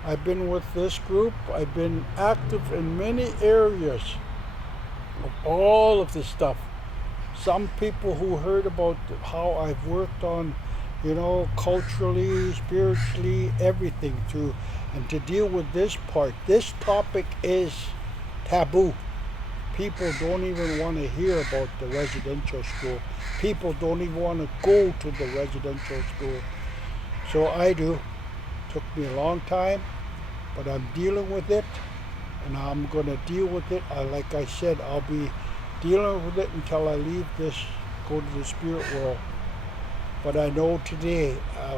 I've been with this group. I've been active in many areas of all of this stuff. Some people who heard about how I've worked on, you know, culturally, spiritually, everything through, and to deal with this part. This topic is taboo. People don't even want to hear about the residential school. People don't even want to go to the residential school. So I do. Took me a long time, but I'm dealing with it, and I'm going to deal with it. Like I said, I'll be dealing with it until I leave this, go to the spirit world. But I know today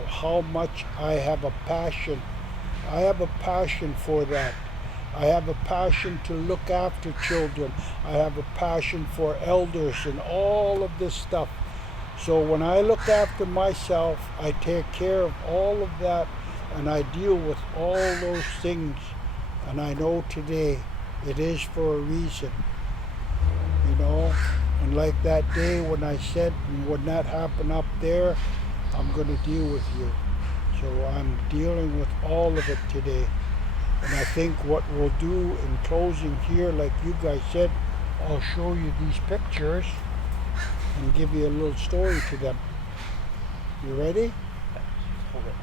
how much I have a passion. I have a passion for that. I have a passion to look after children. I have a passion for elders and all of this stuff. So when I look after myself, I take care of all of that, and I deal with all those things. And I know today it is for a reason, you know. And like that day when I said, when that happened up there, I'm going to deal with you. So I'm dealing with all of it today. And I think what we'll do in closing here, like you guys said, I'll show you these pictures and give you a little story to them. You ready? Hold it.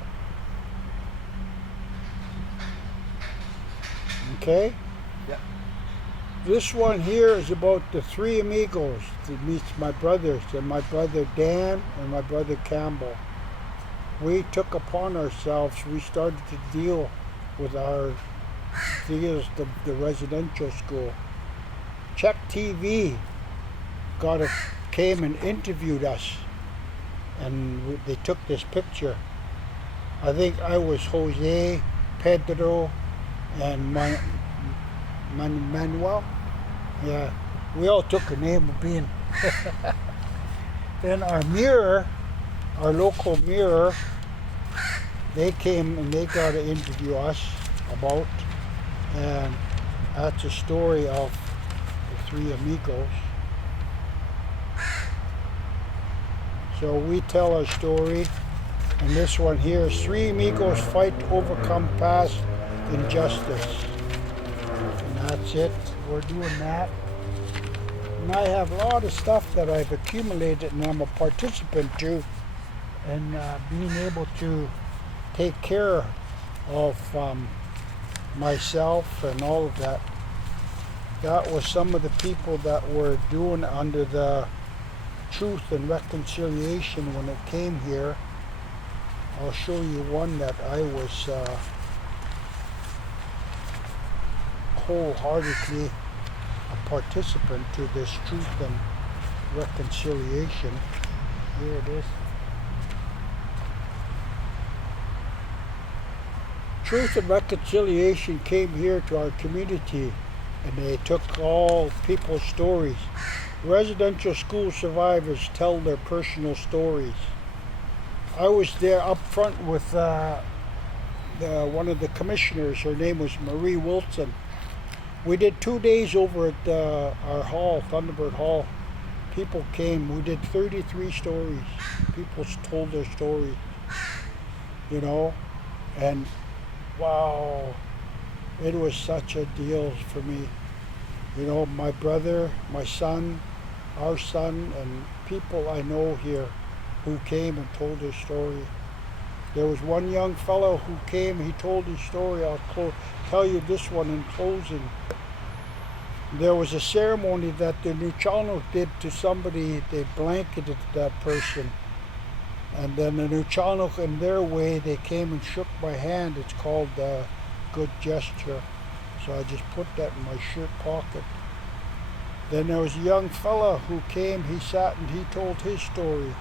Okay? Yep. This one here is about the Three Amigos. It meets my brothers, and my brother Dan and my brother Campbell. We took upon ourselves, we started to deal with our deals, the residential school. Check TV came and interviewed us, and they took this picture. I think I was Jose, Pedro, and Manuel. Yeah, we all took a name of being. Then our mirror, our local mirror, they came and they got to interview us about, and that's a story of the Three Amigos. So we tell our story, and this one here is Three Amigos fight to overcome past injustice. And that's it. We're doing that. And I have a lot of stuff that I've accumulated and I'm a participant to, and being able to take care of myself and all of that. That was some of the people that were doing under the Truth and Reconciliation when it came here. I'll show you one that I was wholeheartedly a participant to this Truth and Reconciliation. Here it is. Truth and Reconciliation came here to our community, and they took all people's stories. Residential school survivors tell their personal stories. I was there up front with one of the commissioners. Her name was Marie Wilson. We did 2 days over at our hall, Thunderbird Hall. People came. We did 33 stories. People told their stories, you know, and wow, it was such a deal for me. You know, my brother, my son, our son, and people I know here who came and told their story. There was one young fellow who came, he told his story. I'll tell you this one in closing. There was a ceremony that the Nuchalno did to somebody. They blanketed that person. And then the Nuchalno, in their way, they came and shook my hand. It's called good gesture. So I just put that in my shirt pocket. Then there was a young fella who came, he sat and he told his story.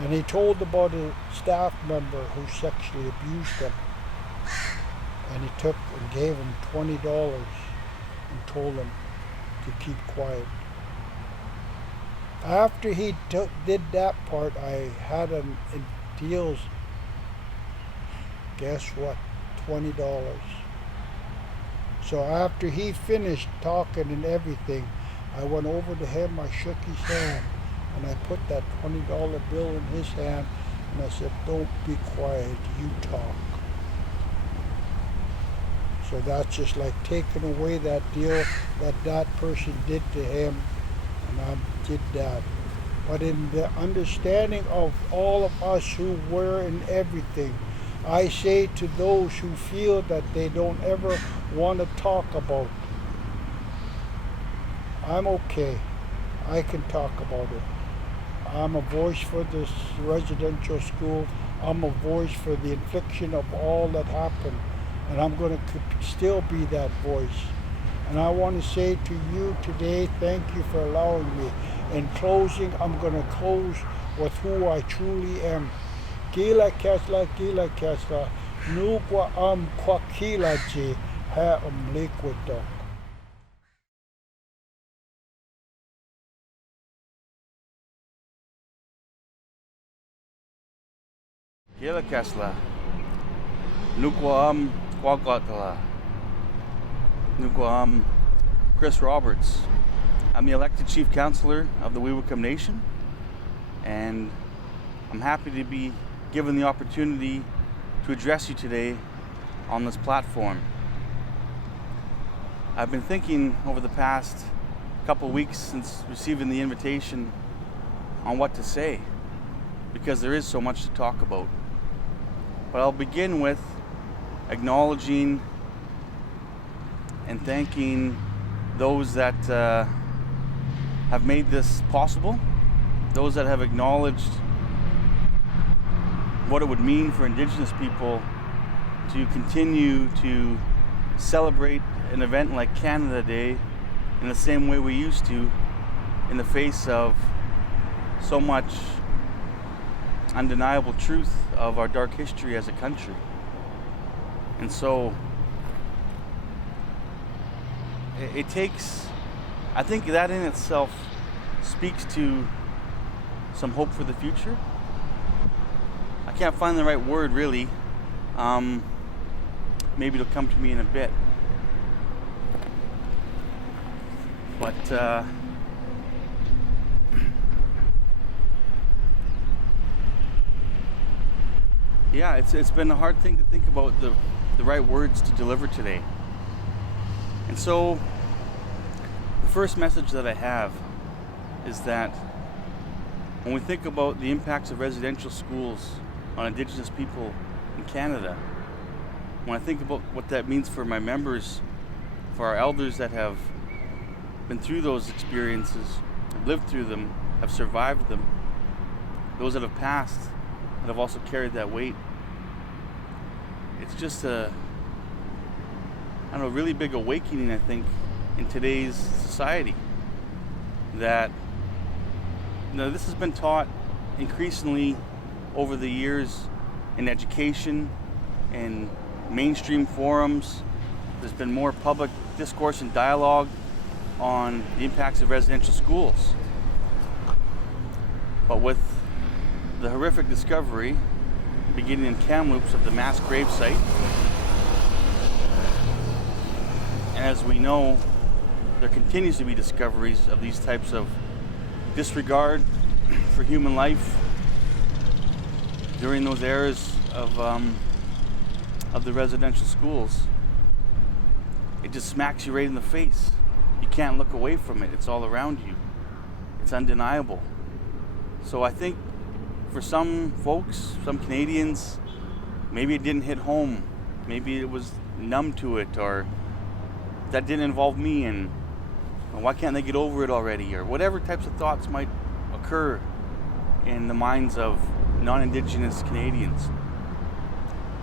And he told about a staff member who sexually abused him. And he took and gave him $20 and told him to keep quiet. After he did that part, I had him in deals, guess what, $20. So after he finished talking and everything, I went over to him, I shook his hand, and I put that $20 bill in his hand, and I said, don't be quiet, you talk. So that's just like taking away that deal that person did to him, and I did that. But in the understanding of all of us who were in everything, I say to those who feel that they don't ever want to talk about, I'm okay. I can talk about it. I'm a voice for this residential school. I'm a voice for the infliction of all that happened. And I'm going to still be that voice. And I want to say to you today, thank you for allowing me. In closing, I'm going to close with who I truly am. Gila Kesla, Nukwa Kwa Kila Ji, Ha Liquid. Gila Kesla. Nukwa Kwagotala. Nukwa Chris Roberts. I'm the elected chief counselor of the Weewakam Nation, and I'm happy to be given the opportunity to address you today on this platform. I've been thinking over the past couple weeks since receiving the invitation on what to say, because there is so much to talk about. But I'll begin with acknowledging and thanking those that have made this possible, those that have acknowledged what it would mean for Indigenous people to continue to celebrate an event like Canada Day in the same way we used to, in the face of so much undeniable truth of our dark history as a country. And so it takes, I think that in itself speaks to some hope for the future. I can't find the right word really. Maybe it'll come to me in a bit. But yeah, it's been a hard thing to think about the right words to deliver today. And so the first message that I have is that when we think about the impacts of residential schools on Indigenous people in Canada, when I think about what that means for my members, for our elders that have been through those experiences, have lived through them, have survived them, those that have passed, that have also carried that weight, it's just a really big awakening, I think, in today's society. That this has been taught increasingly over the years in education and mainstream forums. There's been more public discourse and dialogue on the impacts of residential schools. But with the horrific discovery beginning in Kamloops of the mass grave site, and as we know, there continues to be discoveries of these types of disregard for human life during those eras of the residential schools. It just smacks you right in the face. You can't look away from it. It's all around you. It's undeniable. So I think for some folks, some Canadians, maybe it didn't hit home. Maybe it was numb to it, or that didn't involve me, and why can't they get over it already, or whatever types of thoughts might occur in the minds of non-Indigenous Canadians.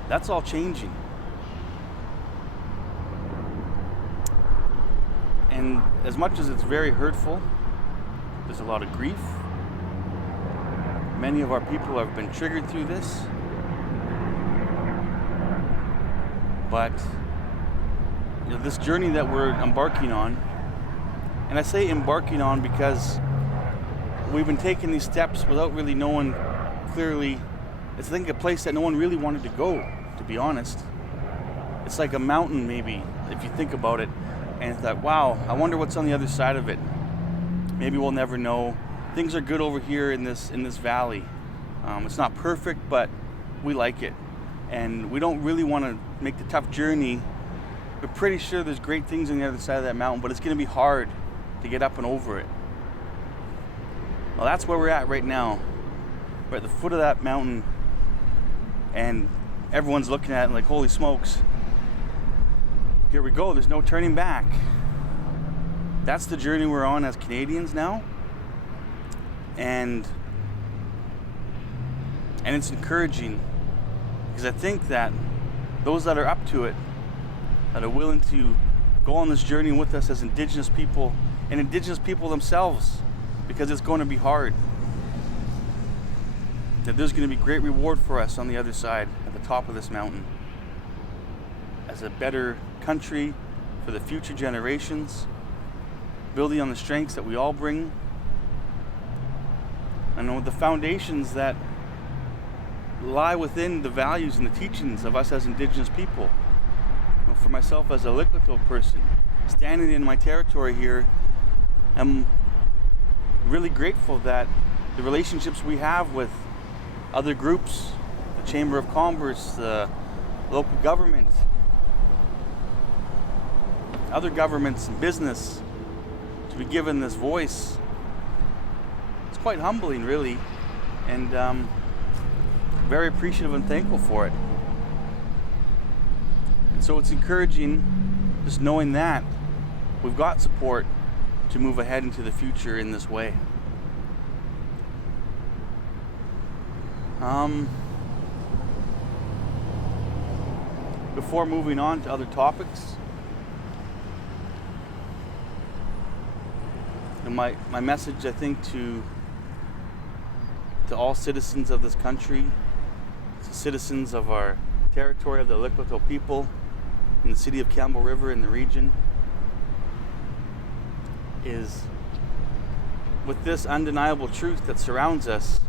That's all changing. And as much as it's very hurtful, there's a lot of grief. Many of our people have been triggered through this. But this journey that we're embarking on, and I say embarking on because we've been taking these steps without really knowing clearly. It's, I think, a place that no one really wanted to go, to be honest. It's like a mountain, maybe, if you think about it. And I thought, wow, I wonder what's on the other side of it. Maybe we'll never know. Things are good over here in this valley. It's not perfect, but we like it. And we don't really want to make the tough journey. We're pretty sure there's great things on the other side of that mountain, but it's going to be hard to get up and over it. Well, that's where we're at right now. We're at the foot of that mountain, and everyone's looking at it like, holy smokes, here we go, there's no turning back. That's the journey we're on as Canadians now. And it's encouraging, because I think that those that are up to it, that are willing to go on this journey with us as Indigenous people, and Indigenous people themselves, because it's going to be hard, that there's going to be great reward for us on the other side, at the top of this mountain, as a better country for the future generations, building on the strengths that we all bring, and with the foundations that lie within the values and the teachings of us as Indigenous people. For myself as a Liklito person, standing in my territory here, I'm really grateful that the relationships we have with other groups, the Chamber of Commerce, the local government, other governments and business, to be given this voice. It's quite humbling, really, and very appreciative and thankful for it. And so it's encouraging just knowing that we've got support to move ahead into the future in this way. Before moving on to other topics, and my message, I think, to all citizens of this country, to citizens of our territory, of the Likwito people in the city of Campbell River in the region, is with this undeniable truth that surrounds us,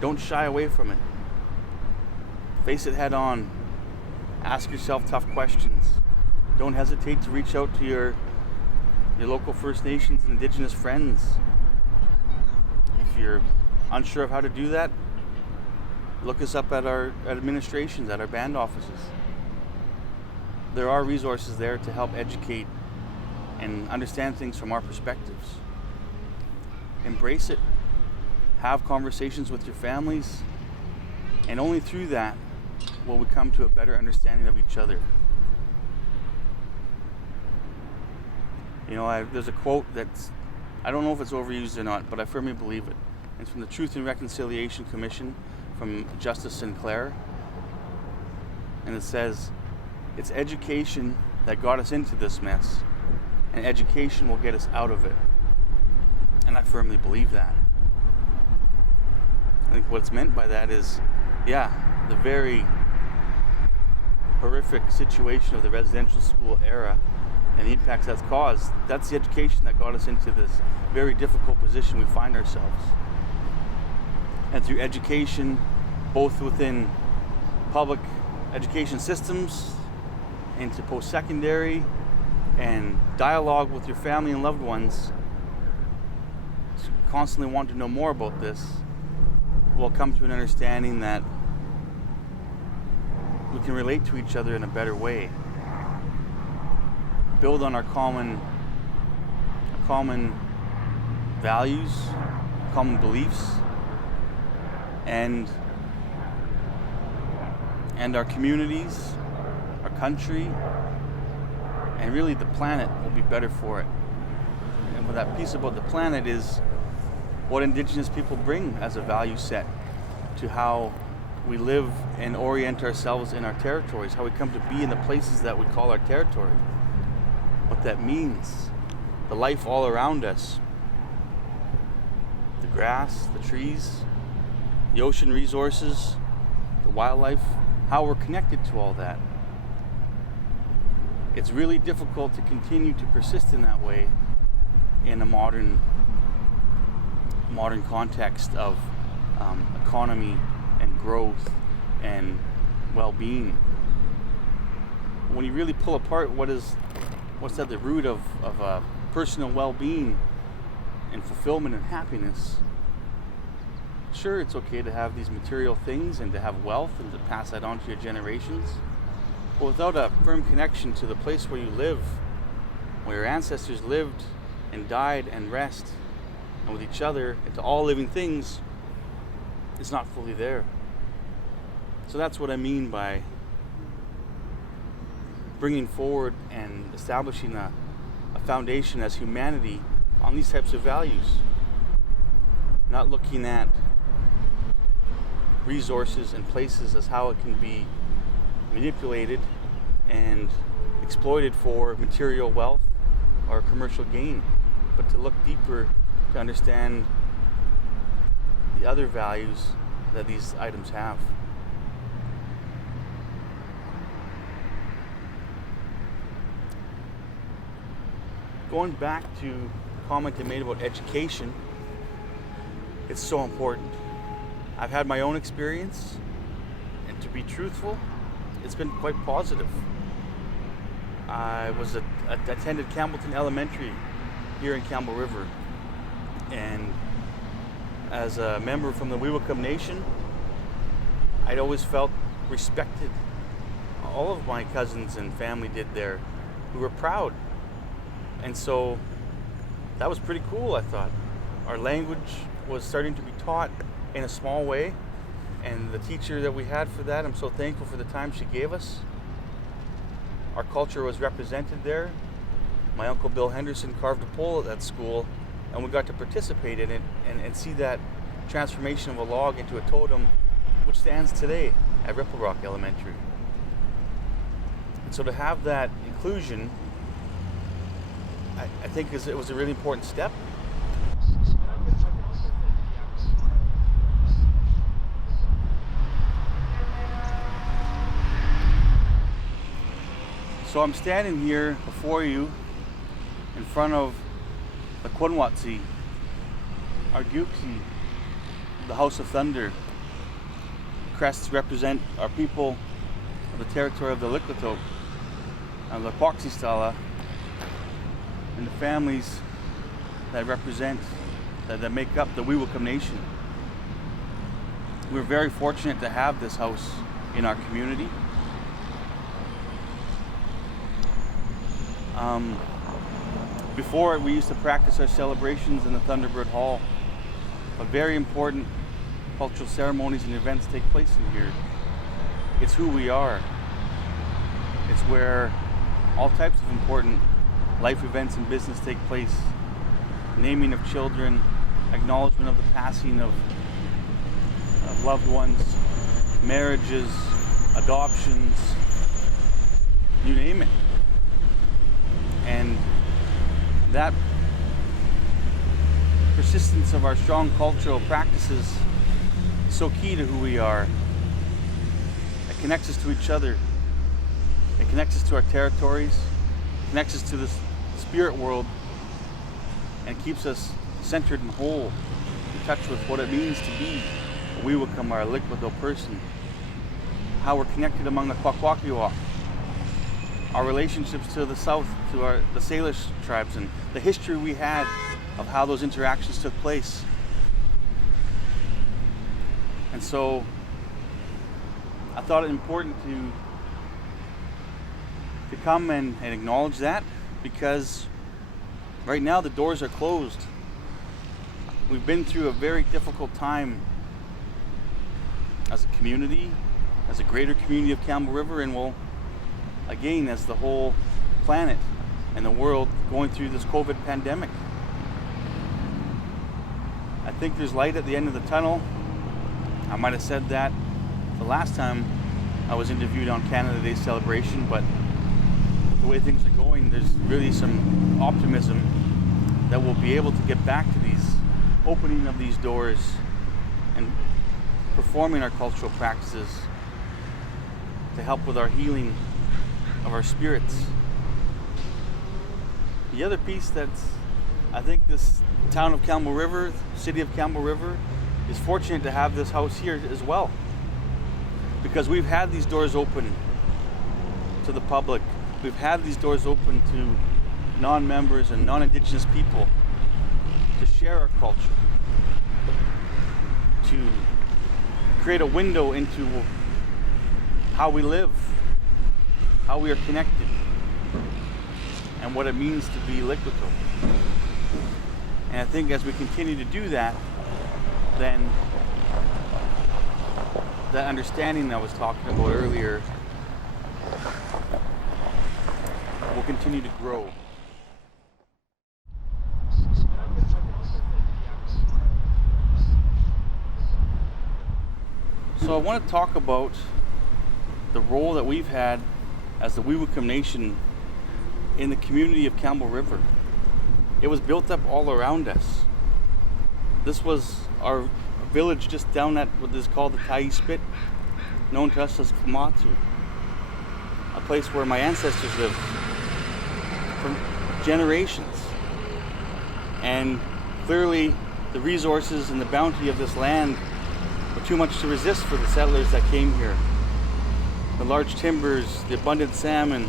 don't shy away from it. Face it head on. Ask yourself tough questions. Don't hesitate to reach out to your local First Nations and Indigenous friends. If you're unsure of how to do that, look us up at our administrations, at our band offices. There are resources there to help educate and understand things from our perspectives. Embrace it. Have conversations with your families, and only through that will we come to a better understanding of each other. You know, there's a quote that's, I don't know if it's overused or not, but I firmly believe it. It's from the Truth and Reconciliation Commission from Justice Sinclair. And it says, it's education that got us into this mess, and education will get us out of it. And I firmly believe that. I think what's meant by that is, the very horrific situation of the residential school era and the impacts that's caused, that's the education that got us into this very difficult position we find ourselves. And through education, both within public education systems, into post-secondary, and dialogue with your family and loved ones, to constantly want to know more about this, we'll come to an understanding that we can relate to each other in a better way. Build on our common values, common beliefs, and our communities, our country, and really the planet will be better for it. And what that piece about the planet is what Indigenous people bring as a value set to how we live and orient ourselves in our territories, how we come to be in the places that we call our territory. What that means, the life all around us, the grass, the trees, the ocean resources, the wildlife, how we're connected to all that. It's really difficult to continue to persist in that way in a modern context of economy and growth and well-being. When you really pull apart what's at the root of personal well-being and fulfillment and happiness, sure, it's okay to have these material things and to have wealth and to pass that on to your generations, but without a firm connection to the place where you live, where your ancestors lived and died and rest, and with each other, and to all living things, it's not fully there. So that's what I mean by bringing forward and establishing a foundation as humanity on these types of values. Not looking at resources and places as how it can be manipulated and exploited for material wealth or commercial gain, but to look deeper to understand the other values that these items have. Going back to a comment I made about education, it's so important. I've had my own experience, and to be truthful, it's been quite positive. I attended Campbellton Elementary here in Campbell River, and as a member from the Weewakam Nation, I'd always felt respected. All of my cousins and family did there, who were proud. And so that was pretty cool, I thought. Our language was starting to be taught in a small way, and the teacher that we had for that, I'm so thankful for the time she gave us. Our culture was represented there. My Uncle Bill Henderson carved a pole at that school, and we got to participate in it and see that transformation of a log into a totem, which stands today at Ripple Rock Elementary. And so to have that inclusion, I think it was a really important step. So I'm standing here before you in front of the Quanwatsi, our Gyuksi, the House of Thunder. Crests represent our people of the territory of the Likwatoke and the Quaxistala, and the families that represent, that make up the Weewakam Nation. We're very fortunate to have this house in our community. Before, we used to practice our celebrations in the Thunderbird Hall, but very important cultural ceremonies and events take place in here. It's who we are. It's where all types of important life events and business take place. Naming of children, acknowledgement of the passing of loved ones, marriages, adoptions, you name it. And that persistence of our strong cultural practices is so key to who we are. It connects us to each other. It connects us to our territories. It connects us to the spirit world, and keeps us centered and whole, in touch with what it means to be a Weewakam, or a Likwado person. How we're connected among the Kwakwakiwak. Our relationships to the south, to the Salish tribes, and the history we had of how those interactions took place. And so I thought it important to come and acknowledge that, because right now the doors are closed. We've been through a very difficult time as a community, as a greater community of Campbell River, and again, as the whole planet and the world going through this COVID pandemic. I think there's light at the end of the tunnel. I might have said that the last time I was interviewed on Canada Day celebration, but with the way things are going, there's really some optimism that we'll be able to get back to these opening of these doors and performing our cultural practices to help with our healing of our spirits. The other piece that's, I think this town of Campbell River, city of Campbell River, is fortunate to have this house here as well, because we've had these doors open to the public. We've had these doors open to non-members and non-Indigenous people to share our culture, to create a window into how we live, how we are connected, and what it means to be Likwado. And I think as we continue to do that, then that understanding I was talking about earlier will continue to grow. So I want to talk about the role that we've had as the Weewakam Nation in the community of Campbell River. It was built up all around us. This was our village just down at what is called the Tai Spit, known to us as Kamatu, a place where my ancestors lived for generations. And clearly the resources and the bounty of this land were too much to resist for the settlers that came here. The large timbers, the abundant salmon,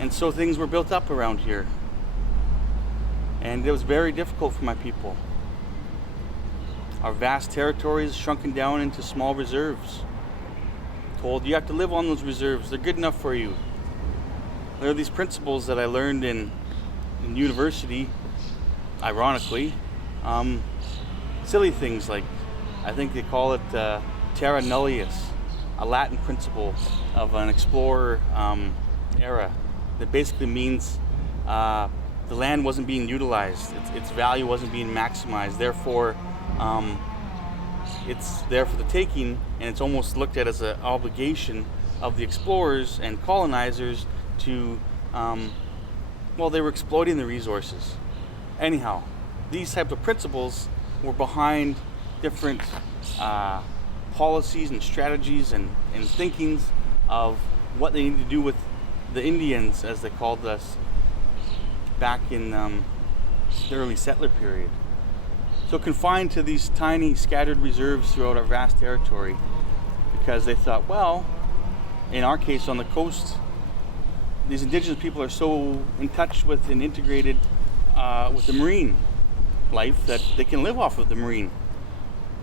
and so things were built up around here. And it was very difficult for my people. Our vast territories shrunken down into small reserves. told you have to live on those reserves. They're good enough for you. There are these principles that I learned in university, ironically. Silly things like, I think they call it terra nullius, a Latin principle of an explorer era that basically means the land wasn't being utilized, its value wasn't being maximized, therefore it's there for the taking, and it's almost looked at as an obligation of the explorers and colonizers to, they were exploiting the resources. Anyhow, these types of principles were behind different policies and strategies and thinkings of what they needed to do with the Indians, as they called us, back in the early settler period. So confined to these tiny scattered reserves throughout our vast territory, because they thought, well, in our case on the coast, these Indigenous people are so in touch with and integrated with the marine life that they can live off of the marine,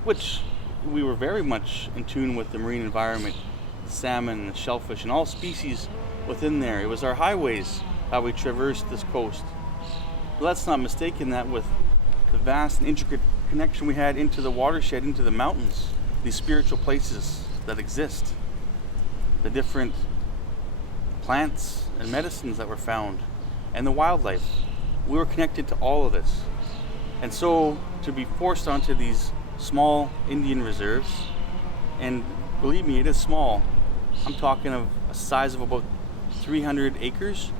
which we were very much in tune with the marine environment, the salmon, the shellfish, and all species within there. It was our highways how we traversed this coast. But let's not mistake that with the vast and intricate connection we had into the watershed, into the mountains, these spiritual places that exist, the different plants and medicines that were found, and the wildlife. We were connected to all of this. And so to be forced onto these small Indian reserves, and believe me, it is small. I'm talking of a size of about 300 acres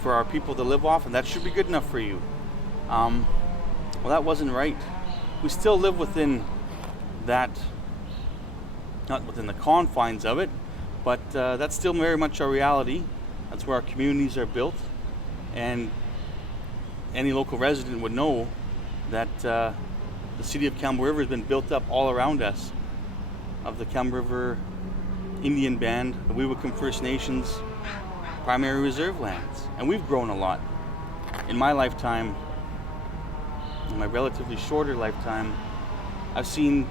for our people to live off, and that should be good enough for you. Well, that wasn't right. We still live within that, not within the confines of it, but that's still very much our reality. That's where our communities are built, and any local resident would know that the city of Campbell River has been built up all around us, of the Campbell River Indian Band, the Weewakam First Nations primary reserve lands. And we've grown a lot. In my lifetime, in my relatively shorter lifetime, I've seen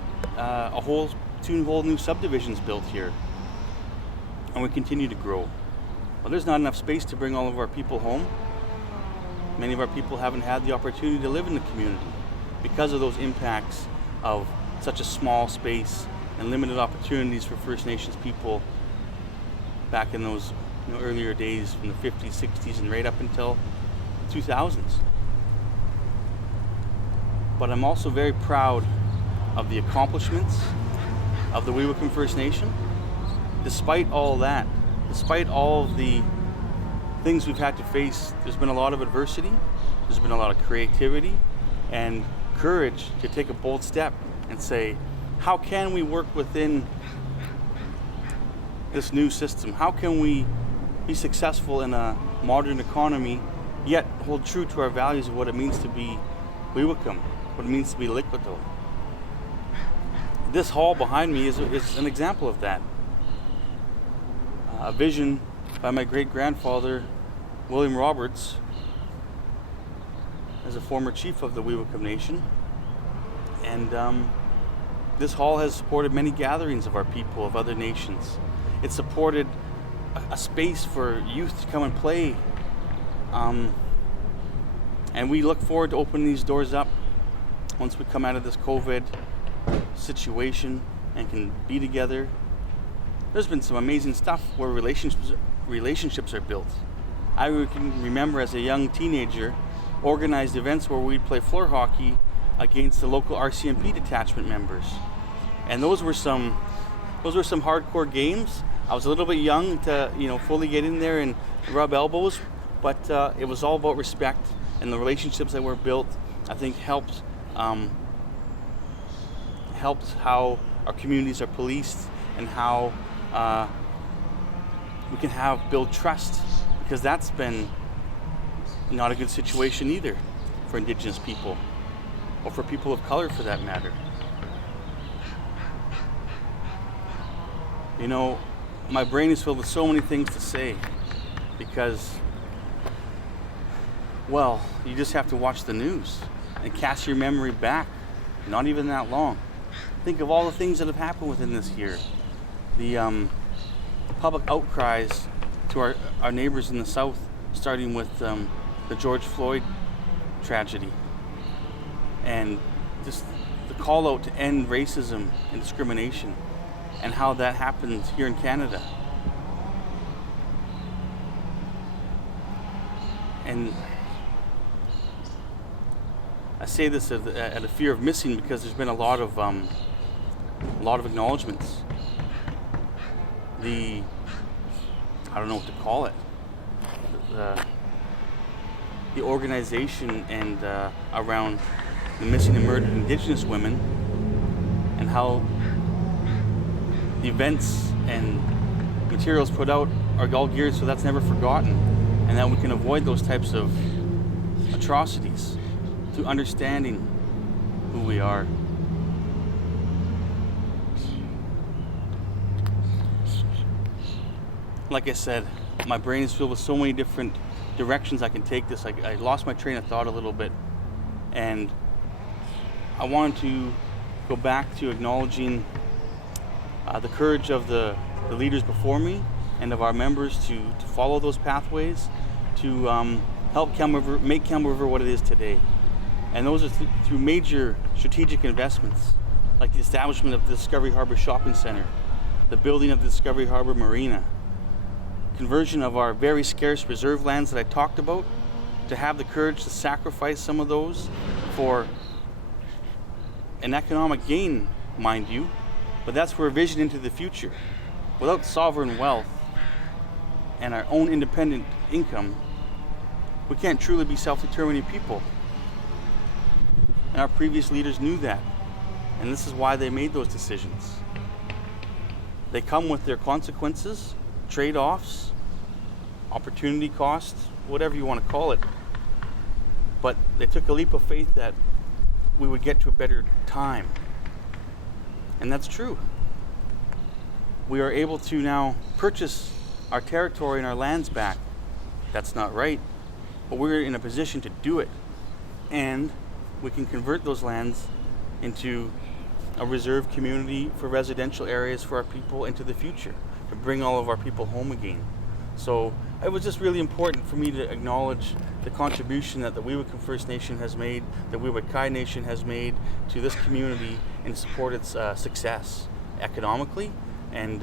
two whole new subdivisions built here. And we continue to grow. But there's not enough space to bring all of our people home. Many of our people haven't had the opportunity to live in the community because of those impacts of such a small space and limited opportunities for First Nations people back in those earlier days from the 50s, 60s, and right up until the 2000s. But I'm also very proud of the accomplishments of the Weewakam First Nation. Despite all that, despite all of the things we've had to face, there's been a lot of adversity, there's been a lot of creativity and courage to take a bold step and say, how can we work within this new system? How can we be successful in a modern economy, yet hold true to our values of what it means to be Weewakam, what it means to be Liquido? This hall behind me is an example of that. A vision by my great-grandfather, William Roberts, as a former chief of the Weewakam Nation. And this hall has supported many gatherings of our people, of other nations. It supported a space for youth to come and play. And we look forward to opening these doors up once we come out of this COVID situation and can be together. There's been some amazing stuff where relationships are built. I can remember as a young teenager organized events where we'd play floor hockey against the local RCMP detachment members. And those were some hardcore games. I was a little bit young to fully get in there and rub elbows, but it was all about respect, and the relationships that were built, I think, helped how our communities are policed and how we can build trust, because that's been not a good situation either for Indigenous people, or for people of color for that matter. My brain is filled with so many things to say, because, well, you just have to watch the news and cast your memory back, not even that long. Think of all the things that have happened within this year. public outcries to our neighbors in the South, starting with the George Floyd tragedy, and just the call out to end racism and discrimination, and how that happens here in Canada. And I say this at a fear of missing, because there's been a lot of acknowledgements. I don't know what to call it. The organization and around the missing and murdered Indigenous women, and how the events and materials put out are all geared so that's never forgotten, and that we can avoid those types of atrocities through understanding who we are. Like I said, my brain is filled with so many different directions I can take this. I lost my train of thought a little bit, and I wanted to go back to acknowledging the courage of the leaders before me and of our members to follow those pathways, to help make Campbell River what it is today. And those are through major strategic investments, like the establishment of the Discovery Harbour Shopping Centre, the building of the Discovery Harbour Marina, conversion of our very scarce reserve lands that I talked about, to have the courage to sacrifice some of those for an economic gain, mind you, but that's for a vision into the future. Without sovereign wealth and our own independent income, we can't truly be self-determining people. And our previous leaders knew that, and this is why they made those decisions. They come with their consequences, trade-offs, opportunity costs, whatever you want to call it. But they took a leap of faith that we would get to a better time. And that's true. We are able to now purchase our territory and our lands back. That's not right, but we're in a position to do it. And we can convert those lands into a reserve community for residential areas for our people into the future, to bring all of our people home again. So it was just really important for me to acknowledge the contribution that the Weewickum First Nation has made, the Weewit Nation has made to this community, and support its success economically, and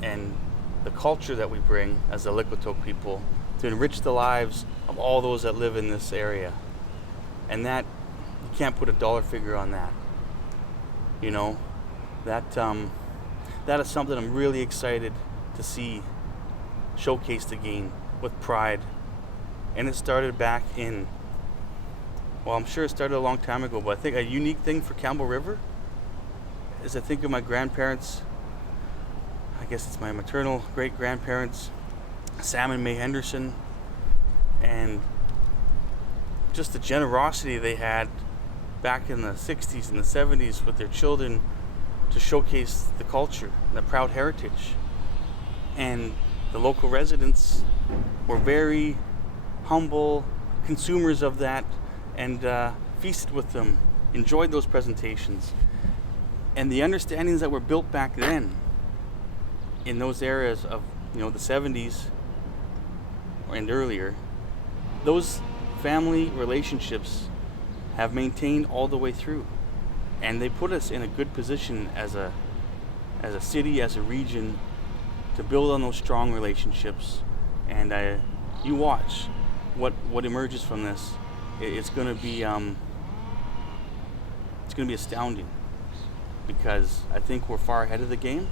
the culture that we bring as the Liquitok people to enrich the lives of all those that live in this area. And that, you can't put a dollar figure on that. You know, that is something I'm really excited to see showcased again with pride. And it started back in, well, I'm sure it started a long time ago, but I think a unique thing for Campbell River is I think of my grandparents, I guess it's my maternal great-grandparents, Sam and May Henderson, and just the generosity they had back in the 60s and the 70s with their children to showcase the culture and the proud heritage. And the local residents were very humble consumers of that, and feasted with them, enjoyed those presentations. And the understandings that were built back then in those areas of, the 70s and earlier, those family relationships have maintained all the way through, and they put us in a good position as a city, as a region, to build on those strong relationships. And you watch what emerges from this. It's going to be astounding, because I think we're far ahead of the game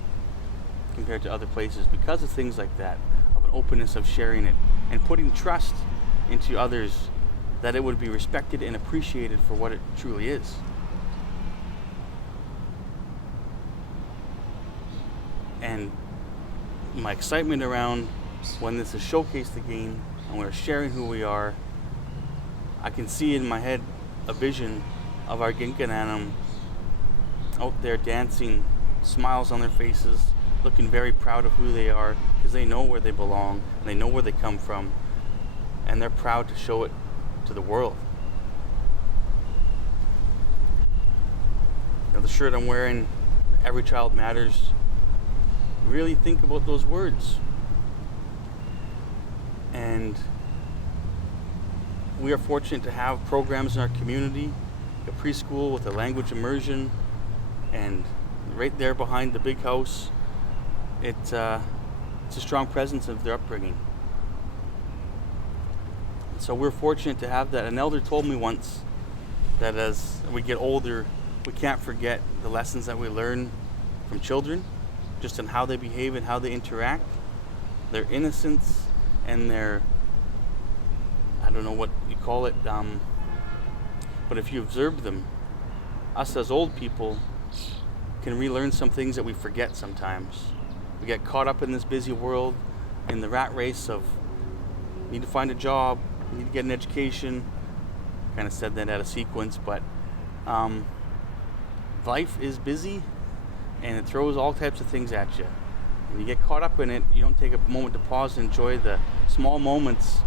compared to other places because of things like that, of an openness of sharing it and putting trust into others, that it would be respected and appreciated for what it truly is. And my excitement around when this is showcased again and we're sharing who we are, I can see in my head a vision of our Ginkananum out there dancing, smiles on their faces, looking very proud of who they are, because they know where they belong and they know where they come from, and they're proud to show it to the world. The shirt I'm wearing every child matters, really think about those words. And we are fortunate to have programs in our community, a preschool with a language immersion, and right there behind the big house, it's a strong presence of their upbringing. So we're fortunate to have that. An elder told me once that as we get older, we can't forget the lessons that we learn from children, just on how they behave and how they interact, their innocence and their, I don't know what you call it, but if you observe them, us as old people can relearn some things that we forget sometimes. We get caught up in this busy world, in the rat race of need to find a job, need to get an education. Kind of said that out of sequence, but life is busy and it throws all types of things at you. And you get caught up in it, you don't take a moment to pause and enjoy the small moments,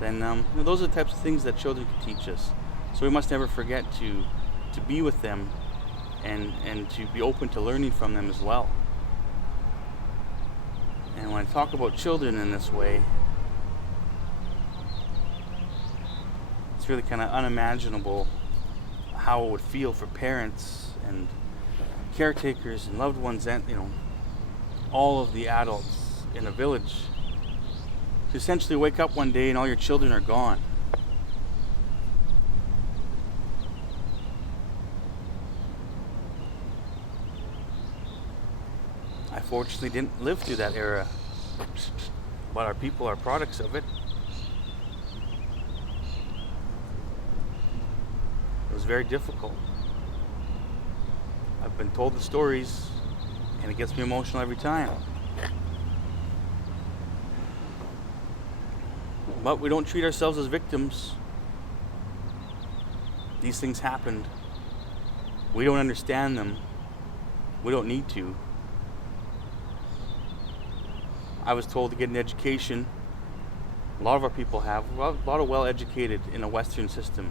then those are the types of things that children can teach us. So we must never forget to be with them and to be open to learning from them as well. And when I talk about children in this way, it's really kind of unimaginable how it would feel for parents and caretakers and loved ones and, all of the adults in a village to essentially wake up one day and all your children are gone. I fortunately didn't live through that era, but our people are products of it. It was very difficult. I've been told the stories and it gets me emotional every time. But we don't treat ourselves as victims. These things happened. We don't understand them. We don't need to. I was told to get an education. A lot of our people have. A lot of well-educated in a Western system.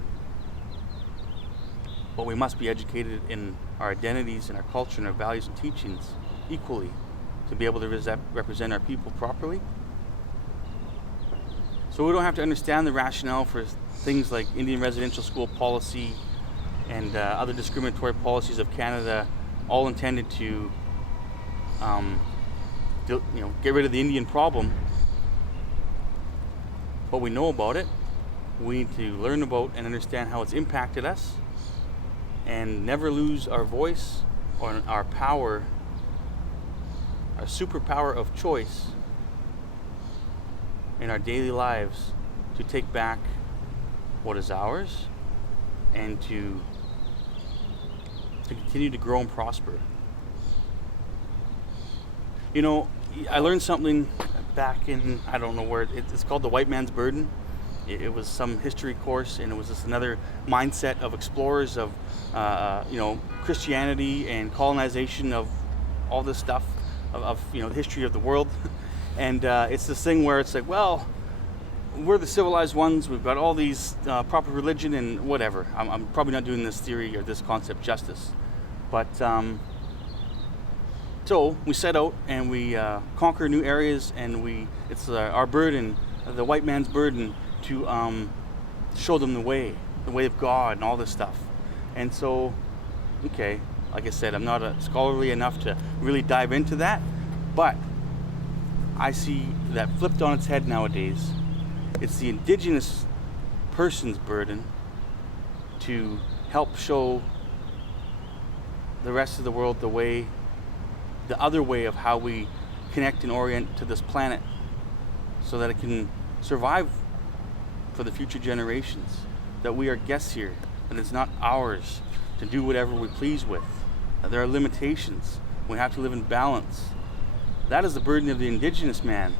But we must be educated in our identities and our culture and our values and teachings equally to be able to represent our people properly. So we don't have to understand the rationale for things like Indian residential school policy and other discriminatory policies of Canada, all intended to get rid of the Indian problem. But we know about it. We need to learn about and understand how it's impacted us and never lose our voice or our power, our superpower of choice in our daily lives to take back what is ours and to continue to grow and prosper. I learned something back in, I don't know where, it's called The White Man's Burden. It was some history course, and it was just another mindset of explorers of, Christianity and colonization of all this stuff, of the history of the world. And it's this thing where it's like, well, we're the civilized ones, we've got all these proper religion and whatever. I'm probably not doing this theory or this concept justice. But so we set out and we conquer new areas, and it's our burden, the white man's burden, to show them the way of God and all this stuff. And so, okay, like I said, I'm not scholarly enough to really dive into that, but I see that flipped on its head nowadays. It's the Indigenous person's burden to help show the rest of the world the other way of how we connect and orient to this planet so that it can survive for the future generations, that we are guests here, that it's not ours to do whatever we please with, that there are limitations, we have to live in balance. That is the burden of the Indigenous man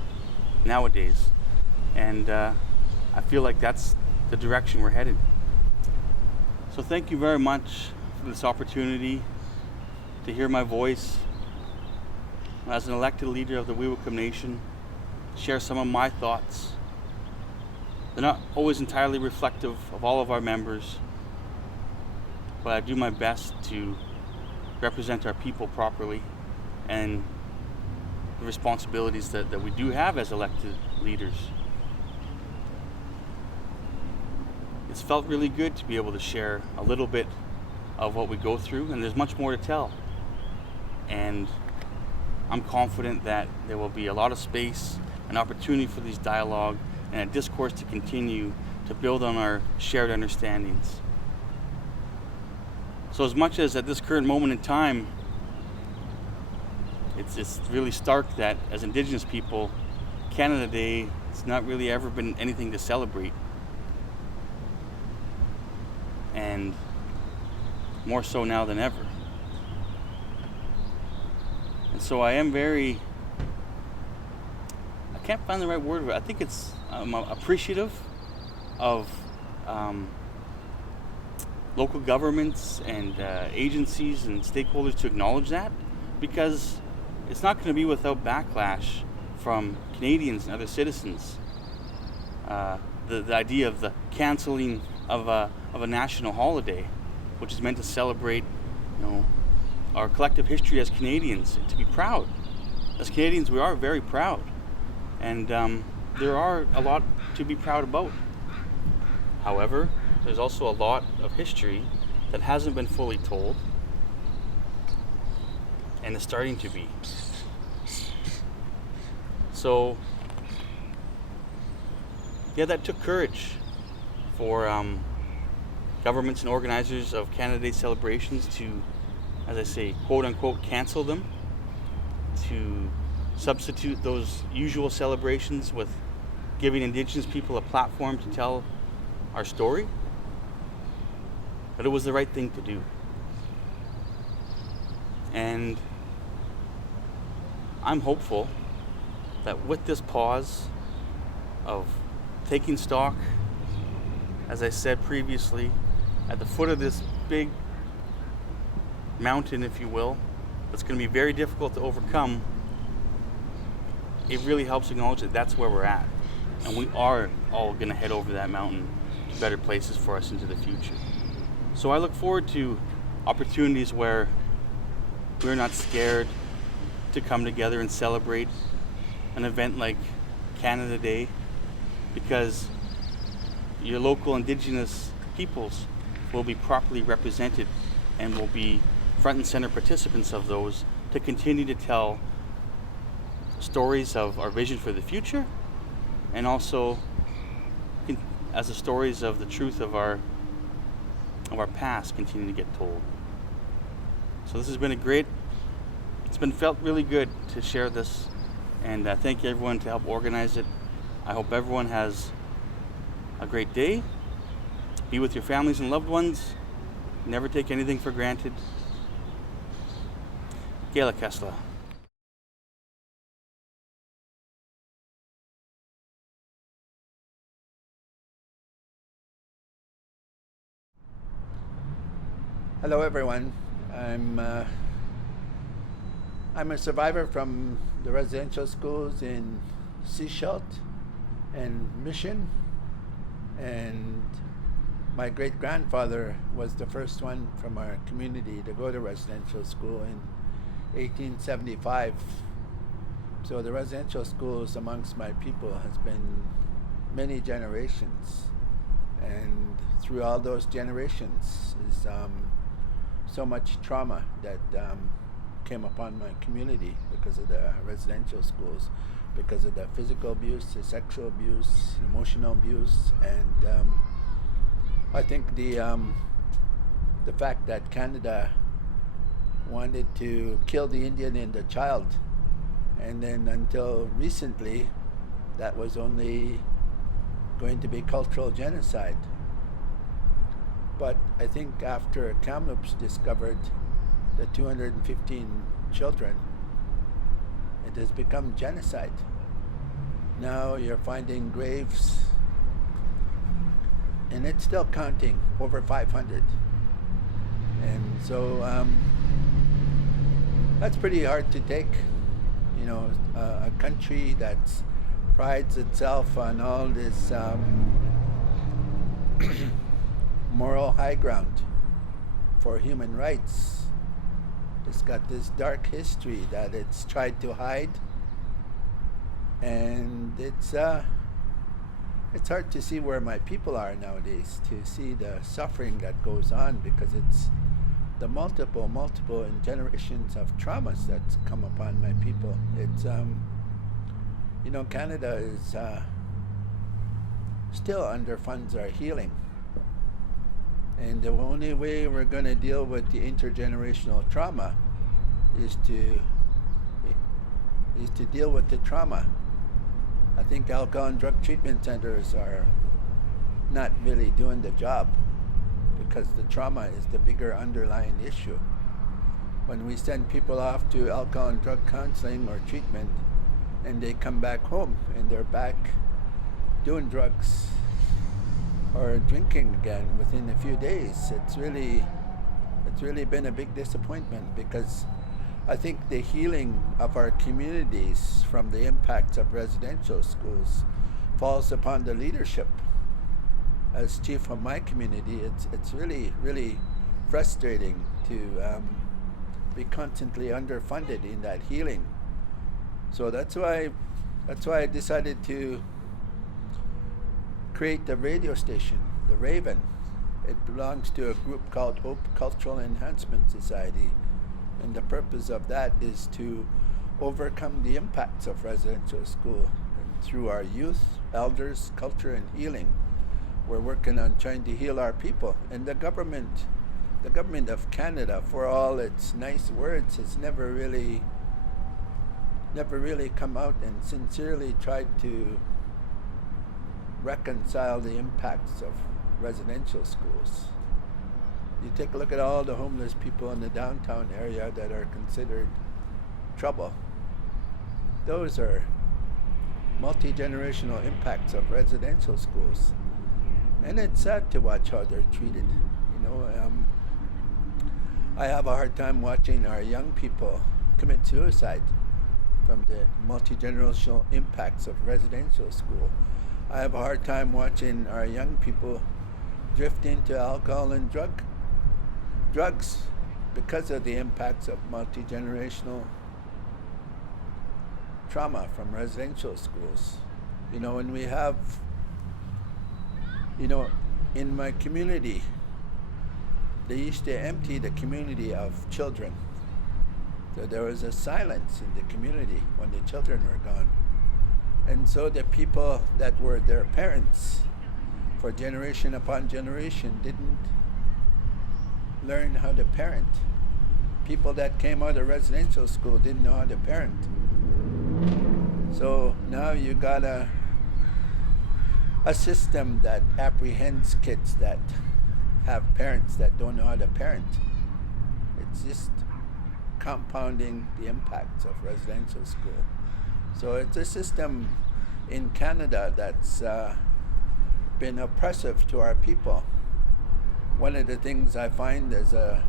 nowadays, and I feel like that's the direction we're headed. So thank you very much for this opportunity to hear my voice as an elected leader of the Weewakam Nation, share some of my thoughts. They're not always entirely reflective of all of our members, but I do my best to represent our people properly and the responsibilities that we do have as elected leaders. It's felt really good to be able to share a little bit of what we go through, and there's much more to tell. And I'm confident that there will be a lot of space and opportunity for these dialogue and a discourse to continue to build on our shared understandings. So as much as at this current moment in time, it's really stark that as Indigenous people, Canada Day, it's not really ever been anything to celebrate. And more so now than ever. And so I am I can't find the right word, but I think I'm appreciative of local governments and agencies and stakeholders to acknowledge that, because it's not going to be without backlash from Canadians and other citizens. The idea of the canceling of a national holiday, which is meant to celebrate, our collective history as Canadians, and to be proud. As Canadians, we are very proud, and there are a lot to be proud about. However, there's also a lot of history that hasn't been fully told, and is starting to be. So, yeah, that took courage for governments and organizers of Canada Day celebrations to, as I say, quote unquote, cancel them, to substitute those usual celebrations with giving Indigenous people a platform to tell our story. But it was the right thing to do. And I'm hopeful that with this pause of taking stock, as I said previously, at the foot of this big mountain, if you will, that's going to be very difficult to overcome, it really helps acknowledge that that's where we're at. And we are all going to head over that mountain to better places for us into the future. So I look forward to opportunities where we're not scared to come together and celebrate an event like Canada Day, because your local Indigenous peoples will be properly represented and will be front and center participants of those to continue to tell stories of our vision for the future, and also as the stories of the truth of our past continue to get told. So this has been it's been felt really good to share this, and thank you everyone to help organize it. I hope everyone has a great day. Be with your families and loved ones. Never take anything for granted. Gaila Kesla. Hello everyone. I'm a survivor from the residential schools in Seashelt and Mission, and my great-grandfather was the first one from our community to go to residential school in 1875. So the residential schools amongst my people has been many generations, and through all those generations is so much trauma that came upon my community because of the residential schools, because of the physical abuse, the sexual abuse, emotional abuse, and I think the fact that Canada wanted to kill the Indian and the child, and then until recently that was only going to be cultural genocide. But I think after Kamloops discovered the 215 children, it has become genocide. Now you're finding graves, and it's still counting, over 500. And so that's pretty hard to take. A country that prides itself on all this moral high ground for human rights, It's got this dark history that it's tried to hide, and it's hard to see where my people are nowadays, to see the suffering that goes on, because it's the multiple generations of traumas that's come upon my people. It's Canada is still underfunds our healing, and the only way we're going to deal with the intergenerational trauma is to deal with the trauma. I think alcohol and drug treatment centers are not really doing the job, because the trauma is the bigger underlying issue. When we send people off to alcohol and drug counseling or treatment, and they come back home and they're back doing drugs or drinking again within a few days, it's really been a big disappointment, because I think the healing of our communities from the impacts of residential schools falls upon the leadership. As chief of my community, it's really frustrating to be constantly underfunded in that healing. So that's why I decided to create the radio station, The Raven. It belongs to a group called Hope Cultural Enhancement Society, and the purpose of that is to overcome the impacts of residential school. And through our youth, elders, culture, and healing, we're working on trying to heal our people. And the government of Canada, for all its nice words, has never really come out and sincerely tried to reconcile the impacts of residential schools. You take a look at all the homeless people in the downtown area that are considered trouble. Those are multi-generational impacts of residential schools. And it's sad to watch how they're treated. I have a hard time watching our young people commit suicide from the multi-generational impacts of residential school. I have a hard time watching our young people drift into alcohol and drugs because of the impacts of multi-generational trauma from residential schools. When we have, in my community, they used to empty the community of children. So there was a silence in the community when the children were gone. And so the people that were their parents for generation upon generation didn't learn how to parent. People that came out of residential school didn't know how to parent. So now you got a system that apprehends kids that have parents that don't know how to parent. It's just compounding the impacts of residential school. So it's a system in Canada that's been oppressive to our people. One of the things I find as a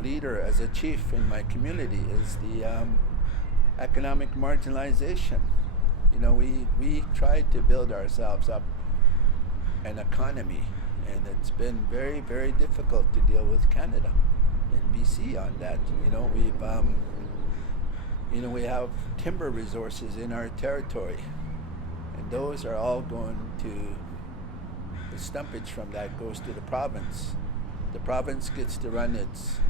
leader, as a chief in my community, is the economic marginalization. We tried to build ourselves up an economy, and it's been very, very difficult to deal with Canada and BC on that. We have timber resources in our territory, and those are all going to, the stumpage from that goes to the province. The province gets to run its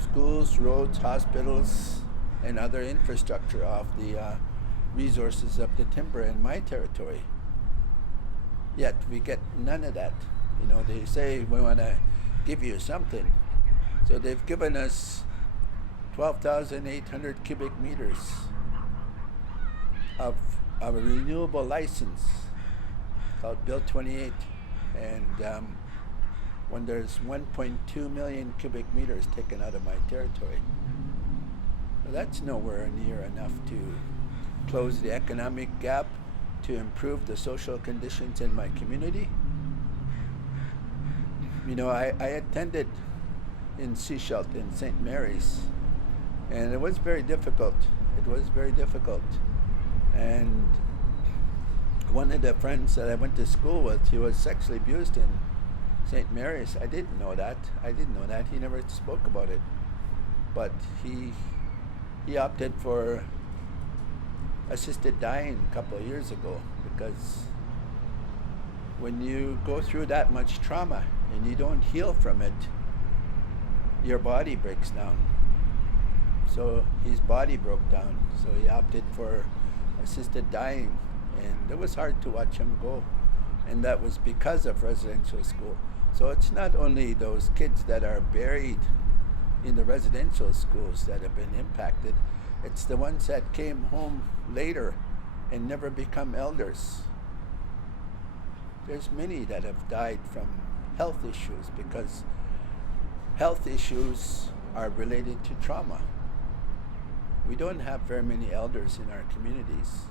schools, roads, hospitals, and other infrastructure off the resources of the timber in my territory. Yet we get none of that. They say we want to give you something. So they've given us 12,800 cubic meters of a renewable license called Bill 28. And when there's 1.2 million cubic meters taken out of my territory, well, that's nowhere near enough to close the economic gap, to improve the social conditions in my community. I attended in Seashelt in St. Mary's, and it was very difficult. And one of the friends that I went to school with, he was sexually abused in St. Mary's. I didn't know that. He never spoke about it. but he opted for assisted dying a couple of years ago, because when you go through that much trauma and you don't heal from it, your body breaks down. So his body broke down, so he opted for assisted dying, and it was hard to watch him go, and that was because of residential school. So it's not only those kids that are buried in the residential schools that have been impacted, it's the ones that came home later and never become elders. There's many that have died from health issues, because health issues are related to trauma. We don't have very many elders in our communities,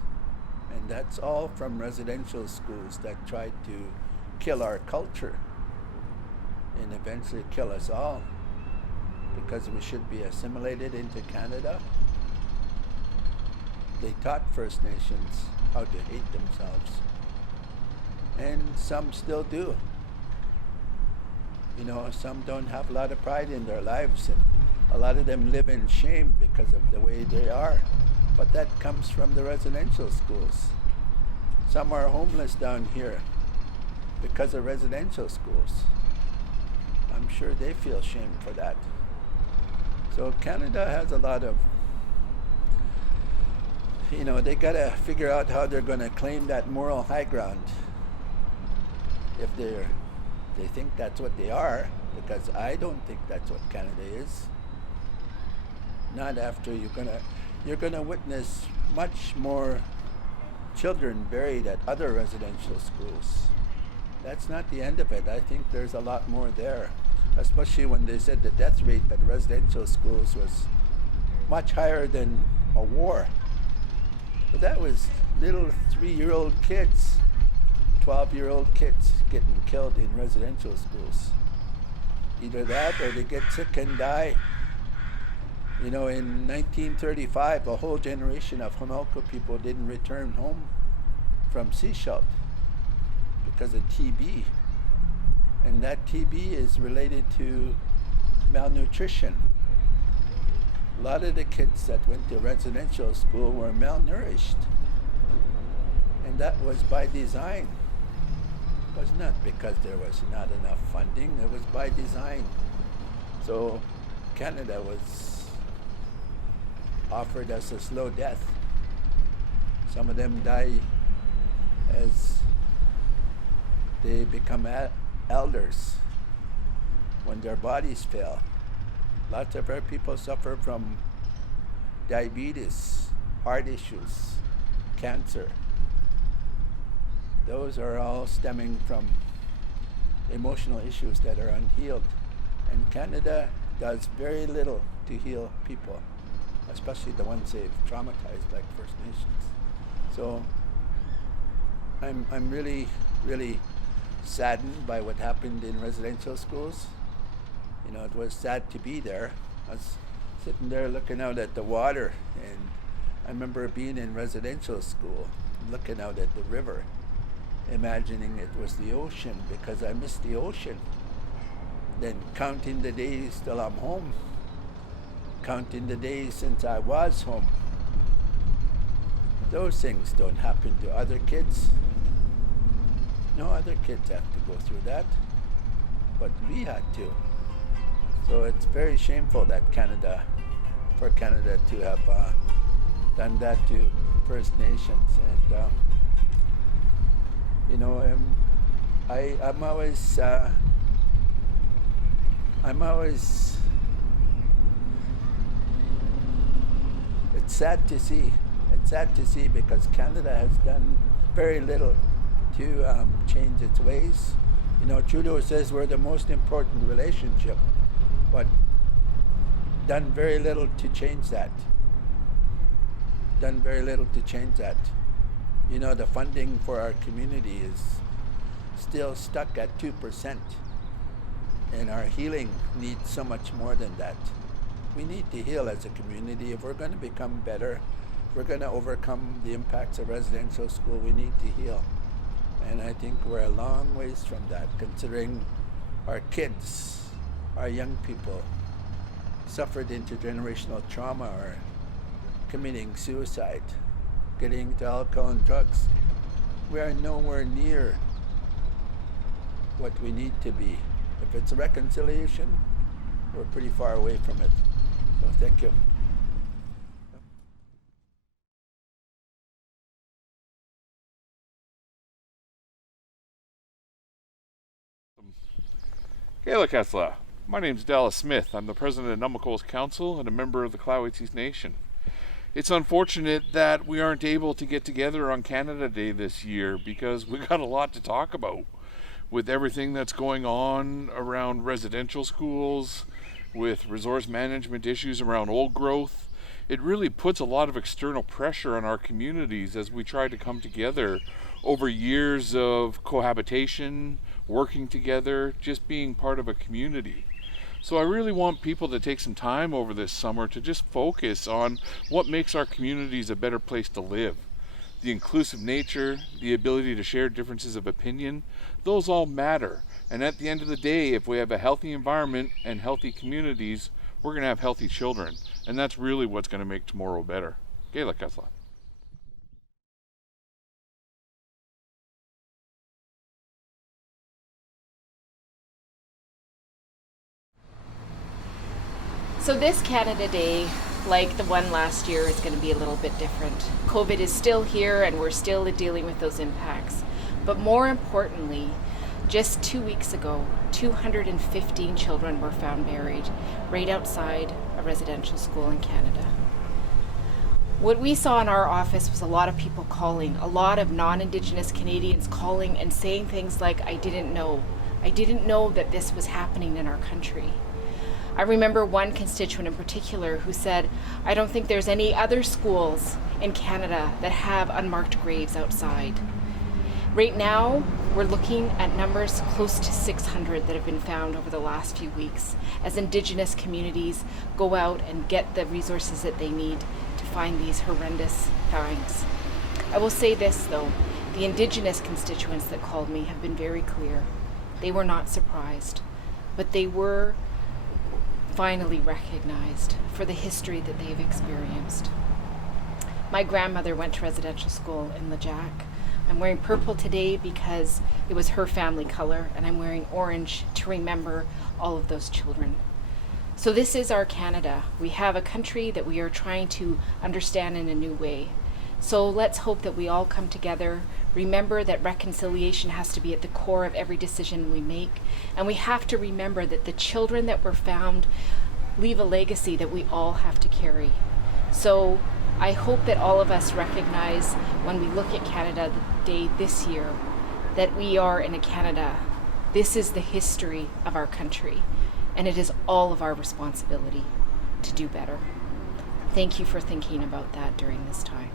and that's all from residential schools that tried to kill our culture and eventually kill us all, because we should be assimilated into Canada. They taught First Nations how to hate themselves, and some still do. You know, some don't have a lot of pride in their lives, and a lot of them live in shame because of the way they are. But that comes from the residential schools. Some are homeless down here because of residential schools. I'm sure they feel shame for that. So Canada has a lot of, you know, they gotta figure out how they're gonna claim that moral high ground. If they think that's what they are, because I don't think that's what Canada is. Not after you're gonna witness much more children buried at other residential schools. That's not the end of it. I think there's a lot more there, especially when they said the death rate at residential schools was much higher than a war. But that was little 3-year-old kids, 12-year-old kids getting killed in residential schools. Either that or they get sick and die. You know, in 1935, a whole generation of Homolka people didn't return home from Sechelt because of TB. And that TB is related to malnutrition. A lot of the kids that went to residential school were malnourished. And that was by design. It was not because there was not enough funding, it was by design. So Canada was offered us a slow death. Some of them die as they become elders when their bodies fail. Lots of our people suffer from diabetes, heart issues, cancer. Those are all stemming from emotional issues that are unhealed. And Canada does very little to heal people, especially the ones they've traumatized, like First Nations. So I'm really, really saddened by what happened in residential schools. You know, it was sad to be there. I was sitting there looking out at the water, and I remember being in residential school, looking out at the river, imagining it was the ocean because I missed the ocean. Then counting the days till I'm home, counting the days since I was home. Those things don't happen to other kids. No other kids have to go through that, but we had to. So it's very shameful that for Canada to have done that to First Nations. And you know, I'm always. It's sad to see. It's sad to see because Canada has done very little to change its ways. You know, Trudeau says we're the most important relationship, but done very little to change that. Done very little to change that. You know, the funding for our community is still stuck at 2%, and our healing needs so much more than that. We need to heal as a community. If we're going to become better, if we're going to overcome the impacts of residential school, we need to heal. And I think we're a long ways from that, considering our kids, our young people, suffered intergenerational trauma are committing suicide, getting into alcohol and drugs. We are nowhere near what we need to be. If it's a reconciliation, we're pretty far away from it. So thank you. Gayla Kethla. My name's Dallas Smith. I'm the president of Numicals Council and a member of the Klawitsis Nation. It's unfortunate that we aren't able to get together on Canada Day this year because we got a lot to talk about with everything that's going on around residential schools, with resource management issues around old growth. It really puts a lot of external pressure on our communities as we try to come together over years of cohabitation, working together, just being part of a community. So I really want people to take some time over this summer to just focus on what makes our communities a better place to live. The inclusive nature, the ability to share differences of opinion, those all matter. And at the end of the day, if we have a healthy environment and healthy communities, we're going to have healthy children. And that's really what's going to make tomorrow better. Gayla Kethla. So this Canada Day, like the one last year, is going to be a little bit different. COVID is still here and we're still dealing with those impacts. But more importantly, just 2 weeks ago, 215 children were found buried right outside a residential school in Canada. What we saw in our office was a lot of people calling, a lot of non-Indigenous Canadians calling and saying things like, I didn't know that this was happening in our country. I remember one constituent in particular who said, I don't think there's any other schools in Canada that have unmarked graves outside. Right now, we're looking at numbers close to 600 that have been found over the last few weeks as Indigenous communities go out and get the resources that they need to find these horrendous finds. I will say this though, the Indigenous constituents that called me have been very clear. They were not surprised, but they were finally recognized for the history that they have experienced. My grandmother went to residential school in Lejac. I'm wearing purple today because it was her family color, and I'm wearing orange to remember all of those children. So this is our Canada. We have a country that we are trying to understand in a new way. So let's hope that we all come together, remember that reconciliation has to be at the core of every decision we make, and we have to remember that the children that were found leave a legacy that we all have to carry. So I hope that all of us recognize when we look at Canada Day this year that we are in a Canada. This is the history of our country, and it is all of our responsibility to do better. Thank you for thinking about that during this time.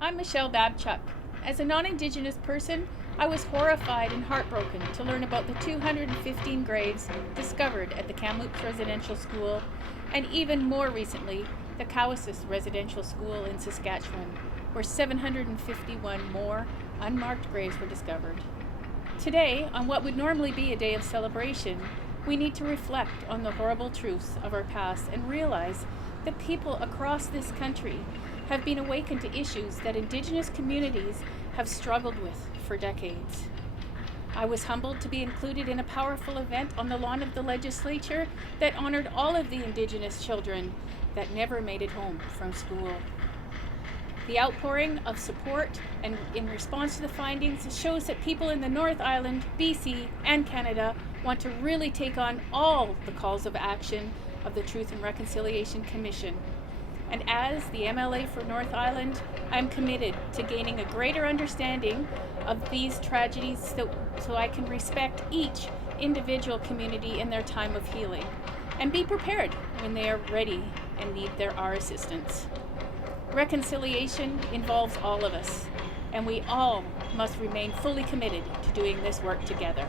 I'm Michelle Babchuk. As a non-Indigenous person, I was horrified and heartbroken to learn about the 215 graves discovered at the Kamloops Residential School, and even more recently, the Kotel Residential School in Saskatchewan, where 751 more unmarked graves were discovered. Today, on what would normally be a day of celebration, we need to reflect on the horrible truths of our past and realize that people across this country have been awakened to issues that Indigenous communities have struggled with for decades. I was humbled to be included in a powerful event on the lawn of the legislature that honored all of the Indigenous children that never made it home from school. The outpouring of support and in response to the findings shows that people in the North Island, BC, and Canada want to really take on all the calls of action of the Truth and Reconciliation Commission. And as the MLA for North Island, I'm committed to gaining a greater understanding of these tragedies so I can respect each individual community in their time of healing and be prepared when they are ready and need our assistance. Reconciliation involves all of us, and we all must remain fully committed to doing this work together.